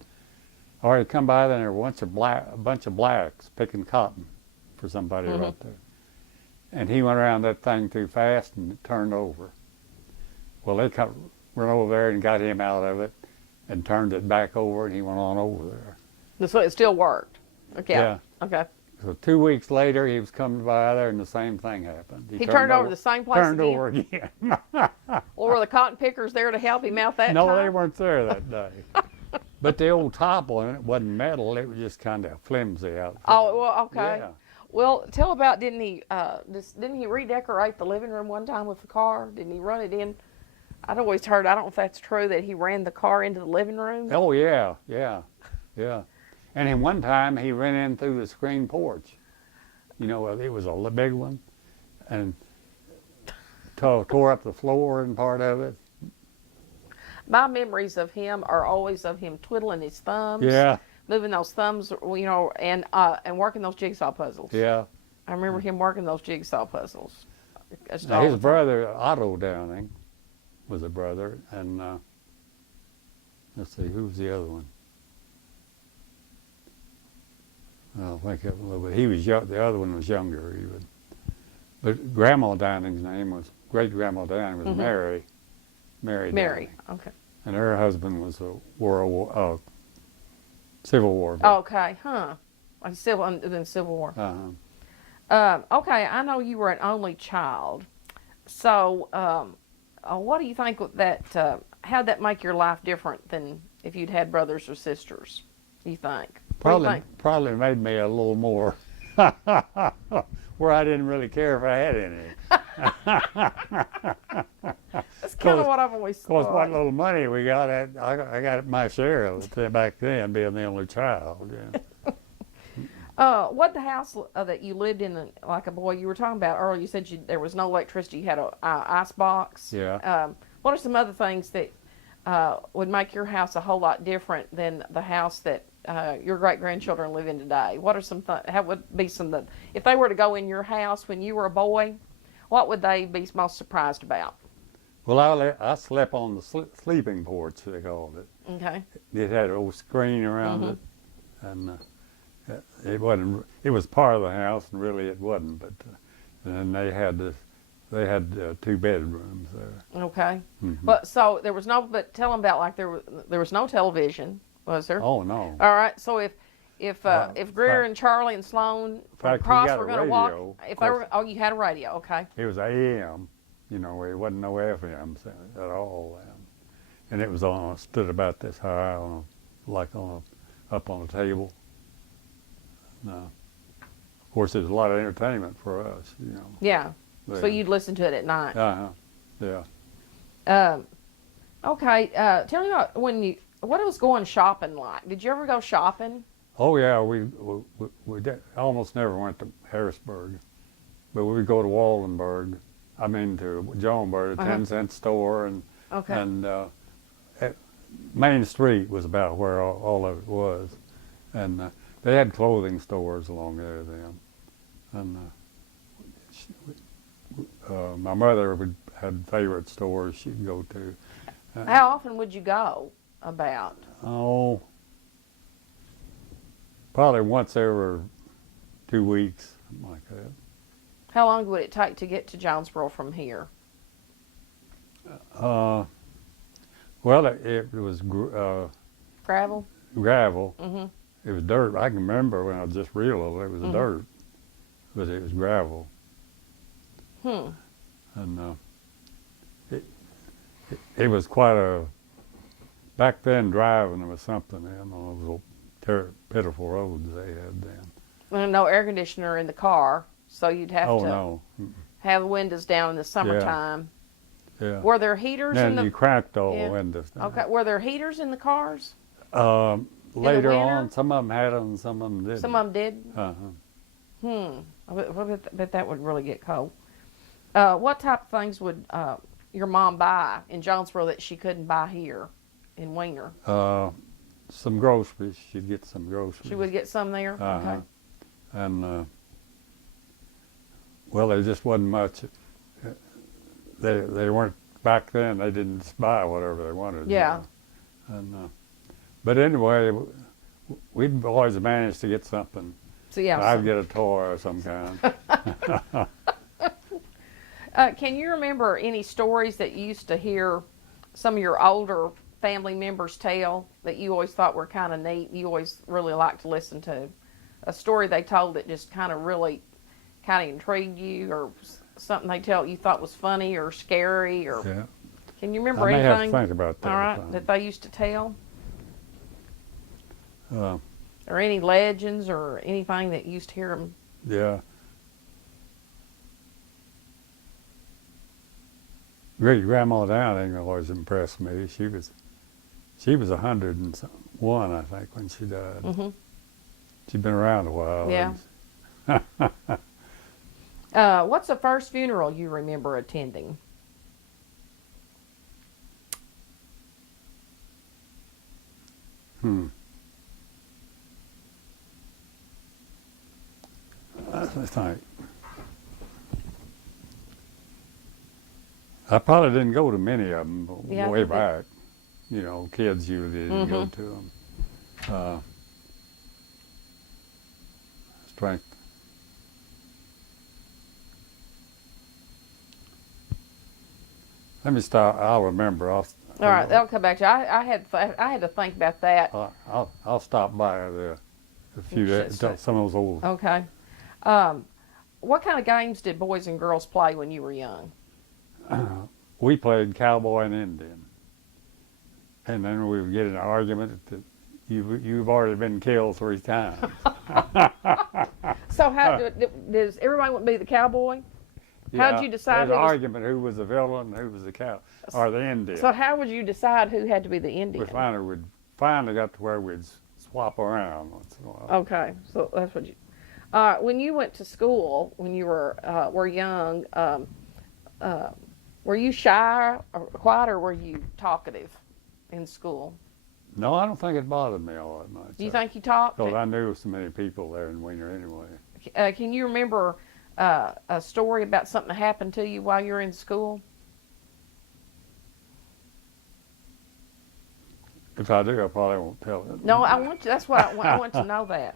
Or he'd come by, then there were a bunch of blacks picking cotton for somebody right there. And he went around that thing too fast and it turned over. Well, they went over there and got him out of it and turned it back over, and he went on over there. So it still worked. Okay. Yeah. Okay. So 2 weeks later, he was coming by there, and the same thing happened. He turned over the same place Turned again? over again. Or were the cotton pickers there to help him out that No, time? they weren't there that day. But the old top on it wasn't metal; it was just kind of flimsy out there. Oh, well, okay. Yeah. Well, tell about didn't he redecorate the living room one time with the car? Didn't he run it in? I'd always heard, I don't know if that's true, that he ran the car into the living room. Oh yeah. And then one time he ran in through the screen porch. You know, it was a big one, and tore up the floor and part of it. My memories of him are always of him twiddling his thumbs. Yeah. Moving those thumbs, you know, and working those jigsaw puzzles. Yeah. I remember him working those jigsaw puzzles. Now, his brother, Otto Downing, was a brother, and let's see, who was the other one? I'll think of it a little bit. He was young, the other one was younger. But Grandma Downing's name was, great Grandma Downing was Mary. Mary Downing. Okay. And her husband was a Civil War vet. Okay, huh? Like Civil War. Uh-huh. Okay, I know you were an only child. So, what do you think that? How'd that make your life different than if you'd had brothers or sisters? You think? Probably made me a little more where I didn't really care if I had any. That's kind of what I've always Of course, thought. what little money we got, I got my share of it back then, being the only child. Yeah. What the house that you lived in, like a boy, you were talking about earlier, you said there was no electricity, you had a ice box. Yeah. What are some other things that would make your house a whole lot different than the house that your great-grandchildren live in today? What are some how would be some that, if they were to go in your house when you were a boy, what would they be most surprised about? Well, I slept on the sleeping porch, they called it. Okay. It had an old screen around it, and it wasn't. It was part of the house, and really it wasn't. But and they had 2 bedrooms there. Okay. But so there was no. But tell them about, like, there was no television, was there? Oh no. All right. So if Greer and Charlie and Sloan fact, Cross we got were a going to walk, radio, if they were, you had a radio, okay. It was AM, you know, it wasn't no FM at all then. And it was stood about this high on like up on a table. No. Of course, there's a lot of entertainment for us, you know. Yeah. So there. you'd listen to it at night. Yeah. Okay. Tell me about what it was going shopping like. Did you ever go shopping? Oh yeah, we almost never went to Harrisburg, but we'd go to Waldenburg. I mean to Jonesburg, a 10-cent store, and Okay. Main Street was about where all of it was, and they had clothing stores along there then, and my mother had favorite stores she'd go to. How often would you go? About? Oh, probably once every 2 weeks, something like that. How long would it take to get to Jonesboro from here? Well, it was Gravel? gravel. Mm-hmm. It was dirt. I can remember when I was just real little, it was dirt, but it was gravel. And it was quite a, back then driving was something, on those little pitiful roads they had then. Well, no air conditioner in the car, so you'd have to No. have the windows down in the summertime. Yeah. Were there heaters Then in the? you cracked all Yeah. the windows down. Okay. Were there heaters in the cars? Later winter? on, some of them had them, some of them didn't. Some of them did. I bet that would really get cold. What type of things would your mom buy in Jonesboro that she couldn't buy here in Wiener? Some groceries. She'd get some groceries. She would get some there. Okay. And well, there just wasn't much. They weren't back then. They didn't just buy whatever they wanted. Yeah. And but anyway, we'd always managed to get something. So yeah. I'd get a toy of some kind. Can you remember any stories that you used to hear some of your older family members tell that you always thought were kind of neat? You always really liked to listen to a story they told that just kind of really kind of intrigued you, or something they tell you thought was funny or scary, or Yeah. can you remember I may anything? have to think about that. All right, that they used to tell, Uh, or any legends or anything that you used to hear them. yeah. Great grandma Downing always impressed me. She was 101, I think, when she died. Mm-hmm. She'd been around a while. Yeah. What's the first funeral you remember attending? I think. I probably didn't go to many of them Yeah, I way think that- back. You know, kids usually didn't go to them. Strength. Let me stop. I'll remember. All right, that'll come back to you. I had to think about that. I'll stop by a few some of those old. Okay. What kind of games did boys and girls play when you were young? We played cowboy and Indian, and then we would get in an argument that you've already been killed 3 times. So how does everybody want to be the cowboy? How'd you decide There's an who was- argument who was the villain and who was the cow or the Indian. So how would you decide who had to be the Indian? We finally got to where we'd swap around once in a while. Okay, so that's what you. When you went to school, when you were young, were you shy or quiet, or were you talkative in school? No, I don't think it bothered me all that much. Do you think you talked? Because I knew so many people there in Wiener anyway. Can you remember a story about something that happened to you while you were in school? If I do, I probably won't tell it. No, I want to. That's what I want to know that.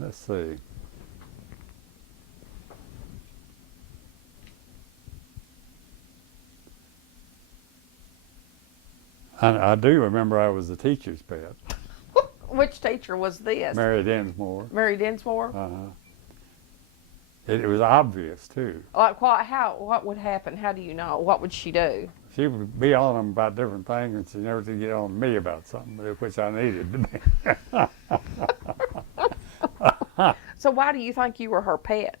Let's see. I do remember I was the teacher's pet. Which teacher was this? Mary Dinsmore. Mary Dinsmore? It was obvious too. Like what would happen? How do you know? What would she do? She would be on them about different things, and she never did get on me about something, which I needed to be. So why do you think you were her pet?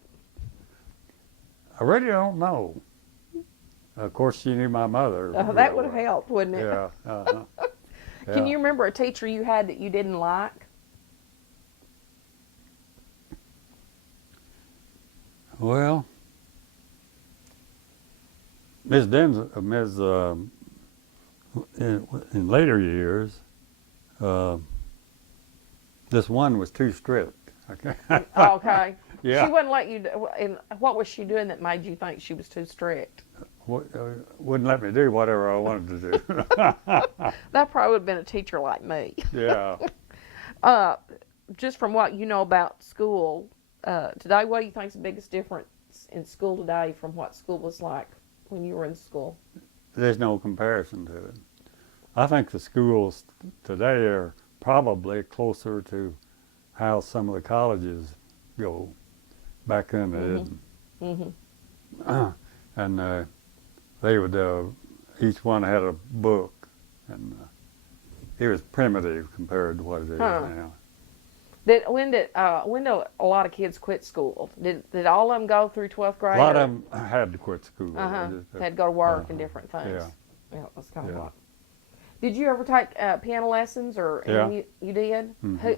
I really don't know. Of course, she knew my mother. That would have helped, wouldn't it? Yeah. Can Yeah. you remember a teacher you had that you didn't like? Well, Ms. In later years, this one was too strict. Okay. Okay. Yeah. She wouldn't let you. And what was she doing that made you think she was too strict? Wouldn't let me do whatever I wanted to do. That probably would have been a teacher like me. Yeah. Just from what you know about school today, what do you think is the biggest difference in school today from what school was like when you were in school? There's no comparison to it. I think the schools today are probably closer to how some of the colleges go. Back then they didn't. Mm-hmm. And they would, each one had a book, and it was primitive compared to what it is now. When did a lot of kids quit school? Did all of them go through 12th grade? A lot of them had to quit school. Had to go to work and different things. Yeah. Yeah, that's kind of like. Did you ever take piano lessons, or Yeah. You did? Mhm. Who?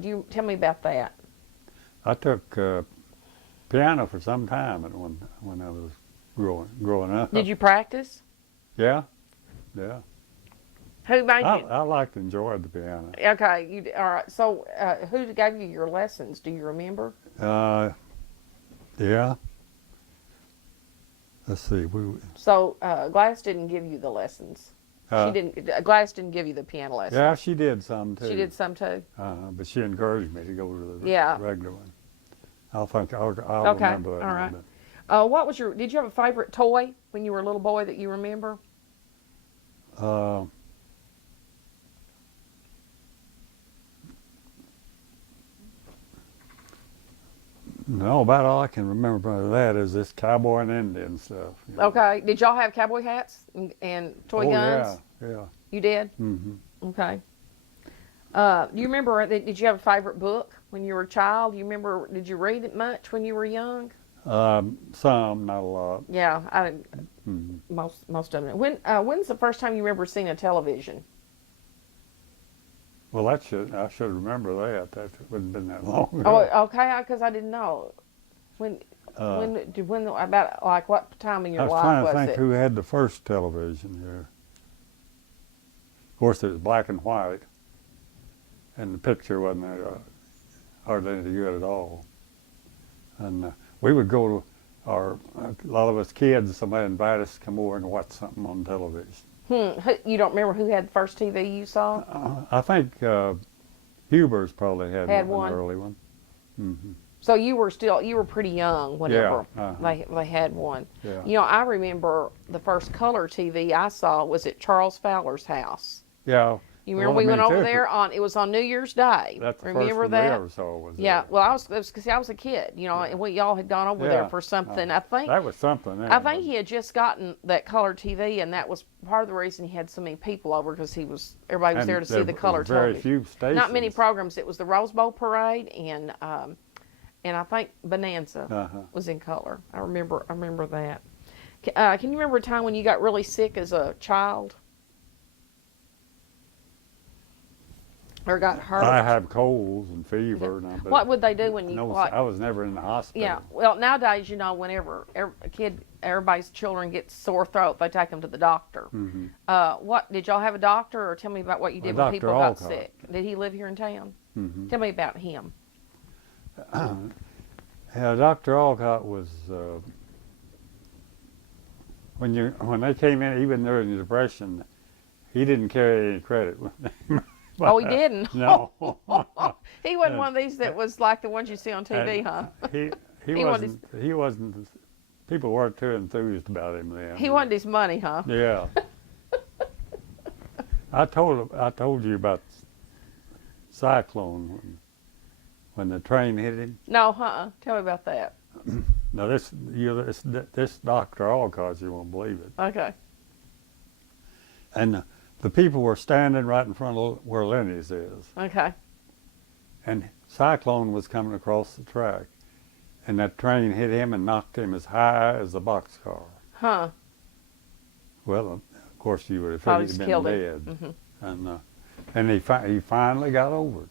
Do you tell me about that? I took piano for some time when I was growing up. Did you practice? Yeah, yeah. Who made you? I liked and enjoyed the piano. Okay, all right. So, who gave you your lessons? Do you remember? Yeah. Let's see. So, Gladys didn't give you the lessons. She didn't. Gladys didn't give you the piano lessons. Yeah, she did some too. She did some too. But she encouraged me to go to the Yeah. regular one. I'll remember that. All right. What was your? Did you have a favorite toy when you were a little boy that you remember? No, about all I can remember of that is this cowboy and Indian stuff. You know. Okay. Did y'all have cowboy hats and toy guns? Yeah. You did? Mm-hmm. Okay. Do you remember, did you have a favorite book when you were a child? Do you remember, did you read it much when you were young? Some, not a lot. Yeah, I Mm-hmm. most of them. When's the first time you remember seeing a television? Well, I should remember that. That wouldn't have been that long ago. Oh, okay, because I didn't know. When about like what time in your I was life trying to was think it? who had the first television here. Of course, it was black and white, and the picture wasn't hardly any good at all. And we would go to a lot of us kids, somebody invited us to come over and watch something on television. You don't remember who had the first TV you saw? I think Huber's probably had Had an one. early one. Mm-hmm. So you were pretty young whenever Yeah, they had one. Yeah. You know, I remember the first color TV I saw was at Charles Fowler's house. Yeah. You remember we went over there it was on New Year's Day. That's the remember first one that? we ever saw was Yeah, there. well, I was a kid, you know, and we all had gone over there for something. I think that was something. I think he had just gotten that color TV, and that was part of the reason he had so many people over, because everybody was there to see the color very television. few stations. Not many programs. It was the Rose Bowl Parade, and I think Bonanza was in color. I remember that. Can you remember a time when you got really sick as a child? Or got hurt? I have colds and fever. And What would they do when you? I was never in the hospital. Yeah. Well, nowadays, you know, whenever everybody's children get sore throat, they take them to the doctor. Mm-hmm. What did y'all have a doctor, or tell me about what you did when people got sick? Did he live here in town? Mm-hmm. Tell me about him. Yeah, Dr. Alcott was when they came in, even during the Depression, he didn't carry any credit. Oh, he didn't? No. He wasn't one of these that was like the ones you see on TV, huh? He wasn't. People weren't too enthused about him then. He wanted his money, huh? Yeah. I told you about Cyclone when the train hit him. No, Tell me about that. Now this Dr. Alcott, you won't believe it. Okay. And the people were standing right in front of where Lenny's is. Okay. And Cyclone was coming across the track. And that train hit him and knocked him as high as the boxcar. Huh. Well, of course, you would have Probably figured he'd killed been him. dead. Mm-hmm. And he finally got over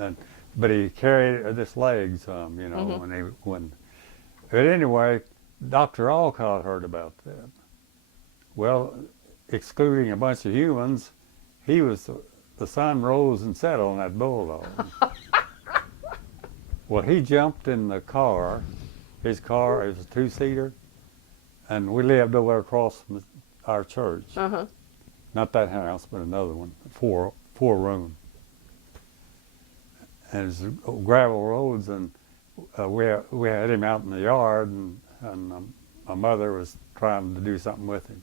it. But he carried this leg some, you know, Mm-hmm. But anyway, Dr. Alcott heard about that. Well, excluding a bunch of humans, the sun rose and set on that bulldog. Well, he jumped in the car. His car is a two-seater, and we lived over across from our church. Uh-huh. Not that house, but another one, four room. And it's gravel roads, and we had him out in the yard, and my mother was trying to do something with him.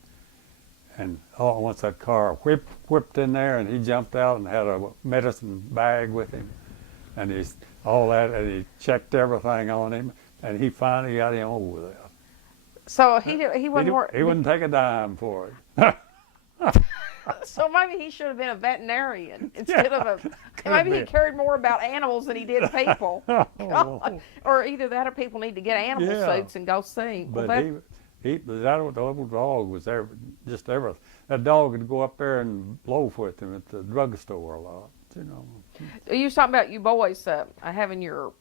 And all at once that car whipped in there, and he jumped out and had a medicine bag with him, and and he checked everything on him, and he finally got him over that. So he wasn't. He wouldn't take a dime for it. So maybe he should have been a veterinarian instead of maybe he been. cared more about animals than he did people. God. Or either that or people need to get animal Yeah. suits and go see. Well, But that old dog was there, just everything. That dog would go up there and loaf with him at the drugstore a lot, you know. you was talking about you boys having your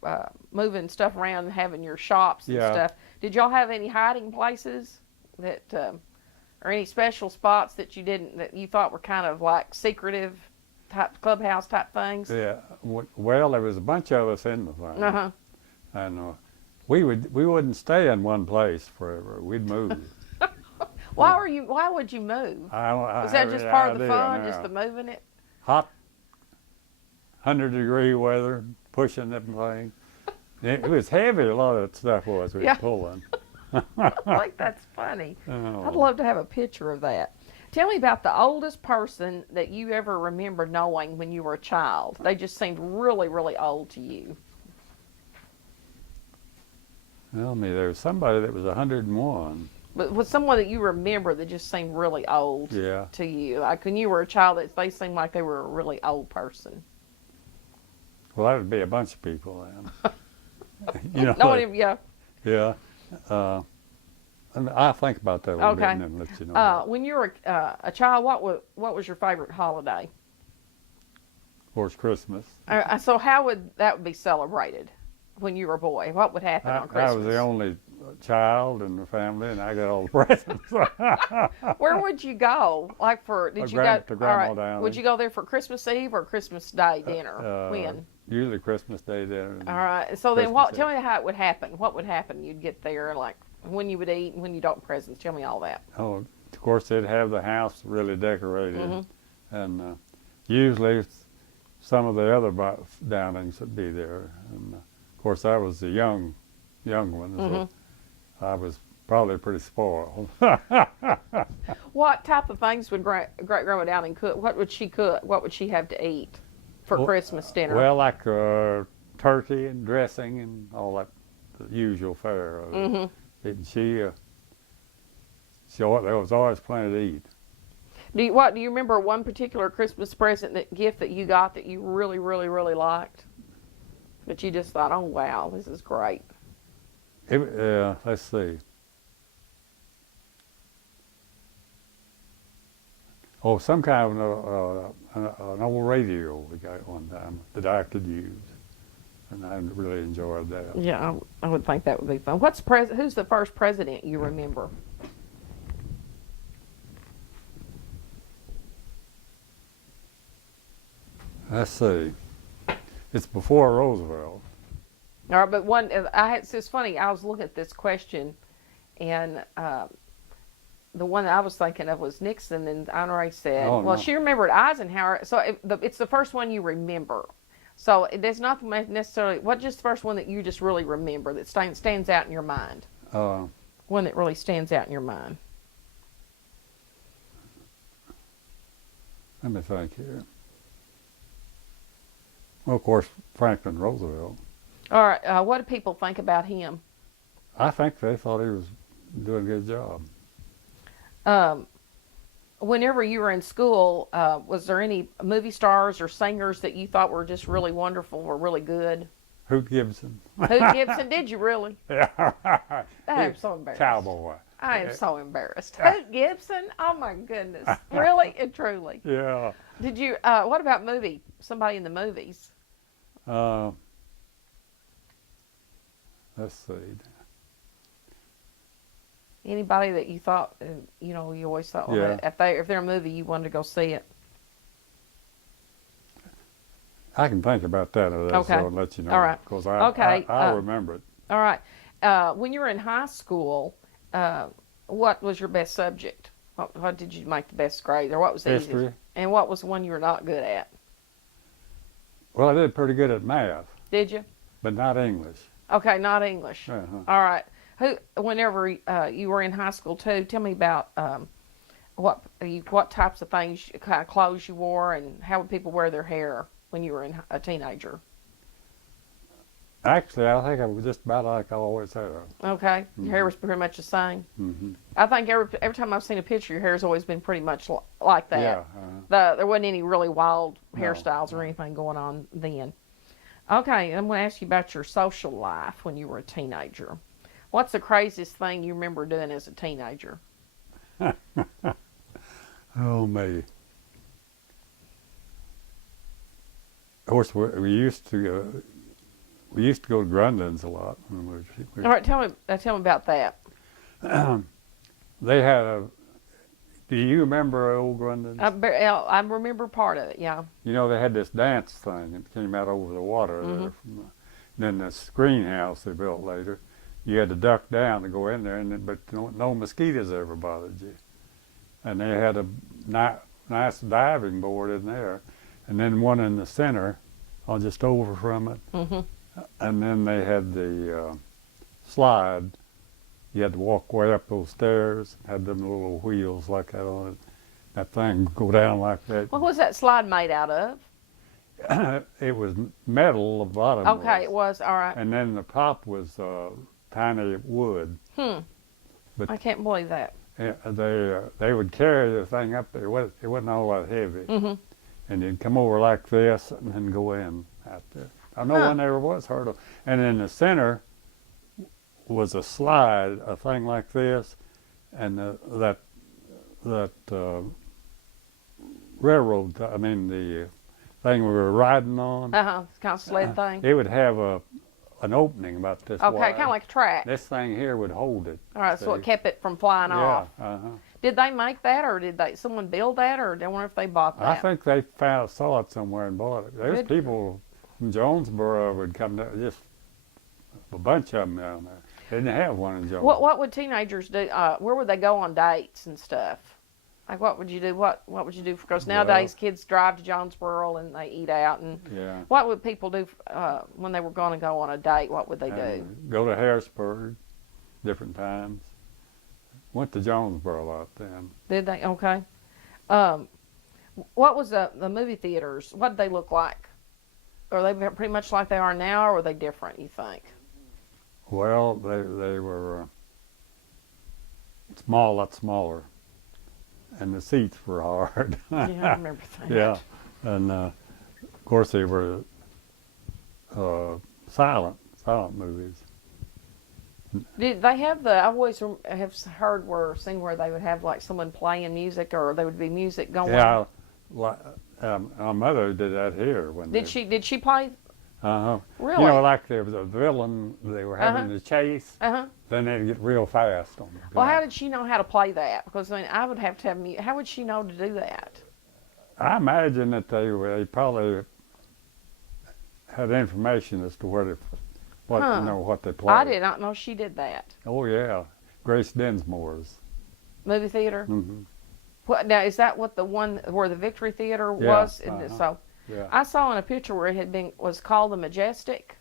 moving stuff around and having your shops and Yeah. stuff. Did y'all have any hiding places that, or any special spots that you thought were kind of like secretive type clubhouse type things? Yeah. Well, there was a bunch of us in the thing, Uh-huh. and we wouldn't stay in one place forever. We'd move. Why would you move? Was that just part of the fun, just the moving it? Hot, 100-degree weather, pushing them things. It was heavy. A lot of that stuff we Yeah. were pulling. I think that's funny. Oh. I'd love to have a picture of that. Tell me about the oldest person that you ever remember knowing when you were a child. They just seemed really, really old to you. Tell me, there was somebody that was 101. But was someone that you remember that just seemed really old Yeah. to you? Like when you were a child, they seemed like they were a really old person. Well, that would be a bunch of people then. You know. No one, yeah. Yeah. And I'll think about that a little bit Okay. and then let you know. When you were a child, what was your favorite holiday? Of course, Christmas. So how would that be celebrated when you were a boy? What would happen on Christmas? I was the only child in the family, and I got all the presents. Where would you go? Like did you go to Grandma Downey. Would you go there for Christmas Eve or Christmas Day dinner? When? Usually Christmas Day dinner. All right. So then, Christmas tell me how it would happen. What would happen? You'd get there, like when you would eat and when you'd open presents. Tell me all that. Oh, of course, they'd have the house really decorated, Mm-hmm. and usually some of the other Downings would be there. And of course, I was the young one, so I was probably pretty spoiled. What type of things would Great Grandma Downing cook? What would she cook? What would she have to eat for Christmas dinner? Well, like turkey and dressing and all that, the usual fare. And there was always plenty to eat. Do you remember one particular Christmas gift that you got that you really, really, really liked? That you just thought, oh wow, this is great. Let's see. Oh, some kind of an old radio we got one time that I could use, and I really enjoyed that. Yeah, I would think that would be fun. Who's the first president you remember? Let's see. It's before Roosevelt. All right, but it's funny. I was looking at this question, and the one that I was thinking of was Nixon, and Honoré said, Oh, well, no. she remembered Eisenhower. So it's the first one you remember. So there's not necessarily, just the first one that you just really remember that stands out in your mind? One that really stands out in your mind. Let me think here. Well, of course, Franklin Roosevelt. All right, what do people think about him? I think they thought he was doing a good job. Whenever you were in school, was there any movie stars or singers that you thought were just really wonderful or really good? Hoot Gibson. Hoot Gibson, did you really? Yeah. I am so embarrassed. Cowboy. I am so embarrassed. Hoot Gibson? Oh my goodness. Really and truly. Yeah. Did you, what about somebody in the movies? Let's see. Anybody that you thought, you always thought, well, Yeah. if they're a movie, you wanted to go see it? I can think about that Okay. and let you know. All right. Because Okay. I remember it. All right. When you were in high school, what was your best subject? What did you make the best grade, or what was the History. easiest? And what was the one you were not good at? Well, I did pretty good at math, Did you? but not English. Okay, not English. Uh-huh. All right. Whenever you were in high school too, tell me about what types of things, kind of clothes you wore, and how would people wear their hair when you were a teenager? Actually, I think I was just about like I always have. Okay, your hair was pretty much the same. Mm-hmm. I think every time I've seen a picture, your hair's always been pretty much like that. Yeah. There wasn't any really wild No, hairstyles or anything going on then. Okay, I'm going to ask you about your social life when you were a teenager. What's the craziest thing you remember doing as a teenager? Oh, me. Of course, we used to go to Grundon's a lot. When we All right, tell me about that. They had a. Do you remember old Grundon's? I remember part of it, yeah. You know, they had this dance thing that came out over the water there. Then the greenhouse they built later. You had to duck down to go in there, but no mosquitoes ever bothered you. And they had a nice diving board in there, and then one in the center, just over from it. And then they had the slide. You had to walk way up those stairs, had them little wheels like that on it. That thing would go down like that. What was that slide made out of? It was metal, the bottom Okay, it was, all right. And then the top was tiny wood. But I can't believe that. they would carry the thing up there. It wasn't all that heavy. And you'd come over like this and then go in out there. No one ever was hurt. And in the center was a slide, a thing like this, and that railroad, the thing we were riding on. It's kind of sled thing. It would have an opening about this Okay, wide. kind of like a track. This thing here would hold it. All right, so it kept it from flying off. Yeah. Did they make that, or did someone build that, or I wonder if they bought that? I think they saw it somewhere and bought it. There's Good. people from Jonesboro would come down, just a bunch of them down there. They didn't have one in Jonesboro. What would teenagers do? Where would they go on dates and stuff? Like, what would you do? What would you do? Because nowadays kids drive to Jonesboro and they eat out. And Yeah. what would people do when they were going to go on a date? What would they do? Go to Harrisburg, different times. Went to Jonesboro a lot then. Did they? Okay. What was the movie theaters? What did they look like? Are they pretty much like they are now, or were they different, you think? Well, they were small, a lot smaller, and the seats were hard. Yeah, I remember that. Yeah, and of course they were silent movies. Did they have I always have heard seen where they would have like someone playing music, or there would be music going. Yeah, my mother did that here when. Did she play? Really? You know, like there was a villain they were having to chase. Then they'd get real fast on them. Well, how did she know how to play that? Because I would have to have music. How would she know to do that? I imagine that they probably had information as to what they played. I did not know she did that. Oh yeah, Grace Densmore's Movie theater. Mm-hmm. What now? Is that what the one where the Victory Theater Yeah, was? So yeah. I saw in a picture where it was called the Majestic.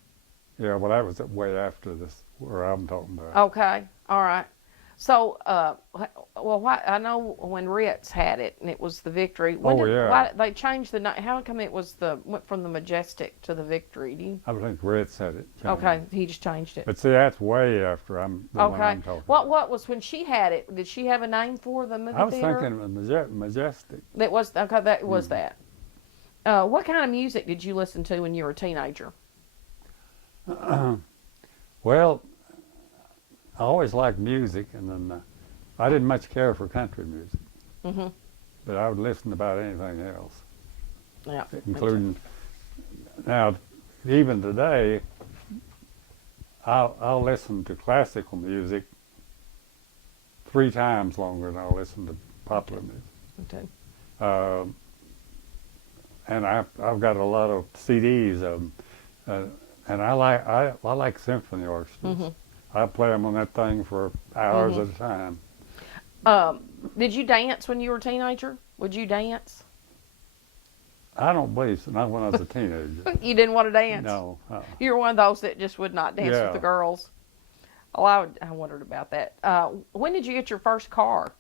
Yeah, well, that was way after this where I'm talking about. Okay, all right. So, well, why, I know when Ritz had it, and it was the Victory. When Oh, did, yeah. Why they changed the name? How come it was went from the Majestic to the Victory? Do you? I think Red said it. changed. Okay, he just changed it. But see, that's way after the one Okay. I'm talking What was when she had it? Did she have a name for the movie I was theater? thinking of Majestic. That was okay. That was Mhm. that. What kind of music did you listen to when you were a teenager? Well, I always liked music, and then I didn't much care for country music, Mm-hmm. but I would listen to about anything else, Yeah. me too. including now, even today, I'll listen to classical music 3 times longer than I'll listen to popular music. Me too. Um, and I've got a lot of CDs of them, and I like symphony orchestras. Mhm. I play them on that thing for hours Mhm. at a time. Did you dance when you were a teenager? Would you dance? I don't believe so. Not when I was a teenager. You didn't want to dance. No. You were one of those that just would not dance Yeah. with the girls. Oh, I wondered about that. When did you get your first car?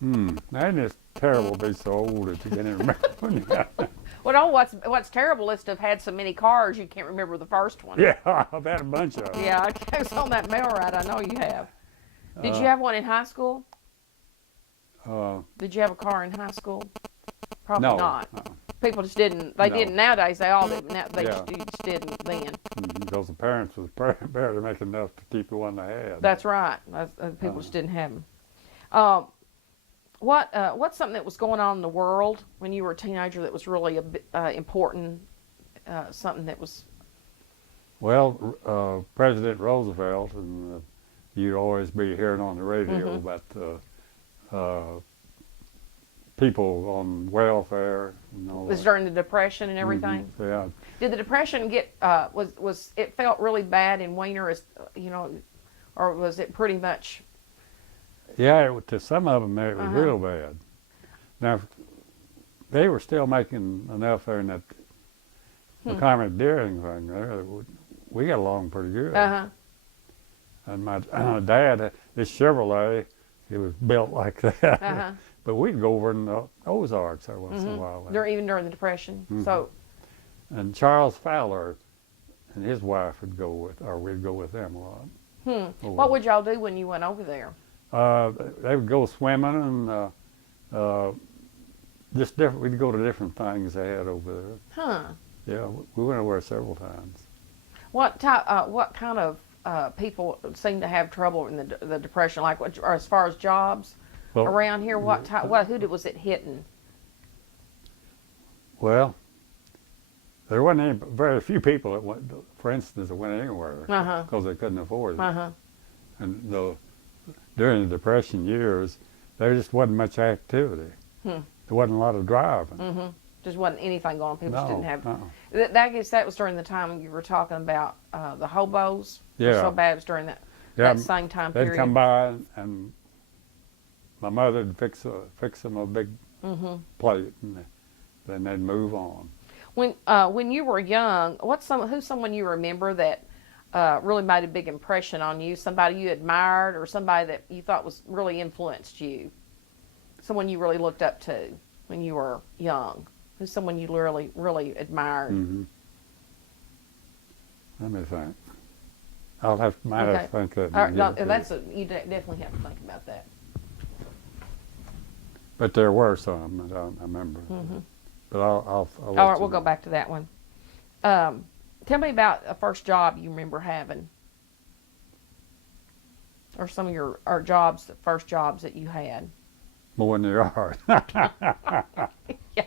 That is terrible to be so old that you can't even remember when you got it. Well, no, what's terrible is to have had so many cars you can't remember the first one. Yeah, I've had a bunch of them. Yeah, it's on that mail ride. I know you have. Did you have one in high school? Did you have a car in high school? Probably No. not. People just didn't. They No. didn't nowadays. They all did. Now they Yeah. just didn't then. Because the parents was barely making enough to keep the one they had. That's right. People just didn't have them. What's something that was going on in the world when you were a teenager that was really important? Something that was. Well, President Roosevelt, and you'd always be hearing on the radio about people on welfare and all Was that. during the Depression and everything. Yeah. Did the Depression get was it felt really bad in Wiener, as or was it pretty much? Yeah, to some of them it was Uh-huh. real bad. Now, they were still making enough there in that commandeering thing there. That we got along pretty good. Uh-huh. And my dad, this Chevrolet, it was built like that. Uh-huh. But we'd go over in the Ozarks every once in a while. Even during the Depression. So And Charles Fowler and his wife would go with, or we'd go with them a lot. what would y'all do when you went over there? They would go swimming and just different. We'd go to different things they had over there. Huh. Yeah, we went over there several times. What type? What kind of people seem to have trouble in the Depression? Like, or as far as jobs Well, around here, what type? Was it hitting? Well, there wasn't very few people that went, for instance, that went anywhere Uh-huh. because they couldn't afford it. Uh-huh. And during the Depression years, there just wasn't much activity. There wasn't a lot of driving. Just wasn't anything going on. People just No, didn't have. uh-uh. I guess that was during the time you were talking about the hobos. Yeah. So bad it was during that Yeah, same time They'd period. come by and my mother would fix them a big plate, and then they'd move on. When you were young, who's someone you remember that really made a big impression on you? Somebody you admired, or somebody that you thought was really influenced you? Someone you really looked up to when you were young? Who's someone you really, really admired? Let me think. Might have to think that. All right, and no, get it to that's you. you definitely have to think about that. But there were some that I remember. But I'll All let right, you we'll go know. back to that one. Tell me about a first job you remember having, or some of your first jobs that you had. Mowing the yard. Yeah.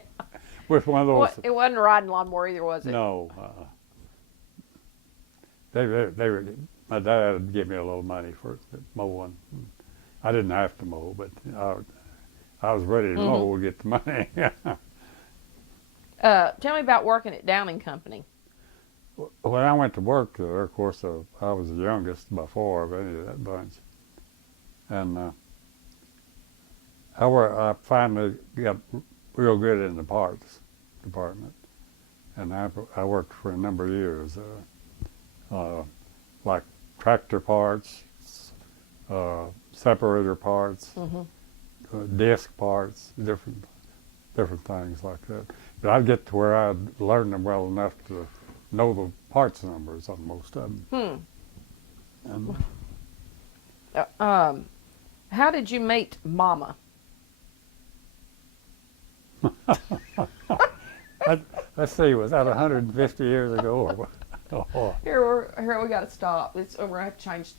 With one of those. It wasn't a riding lawnmower either, was it? No. They were. My dad would give me a little money for mowing. I didn't have to mow, but I was ready to mow to get the money. Tell me about working at Downing Company. When I went to work there, of course, I was the youngest by far of any of that bunch. And I finally got real good in the parts department. And I worked for a number of years, like tractor parts, separator parts, disc parts, different things like that. But I'd get to where I'd learned them well enough to know the parts numbers on most of them. And How did you meet Mama? let's see, was that 150 years ago or what? Oh, Here we got to stop. We're gonna have to change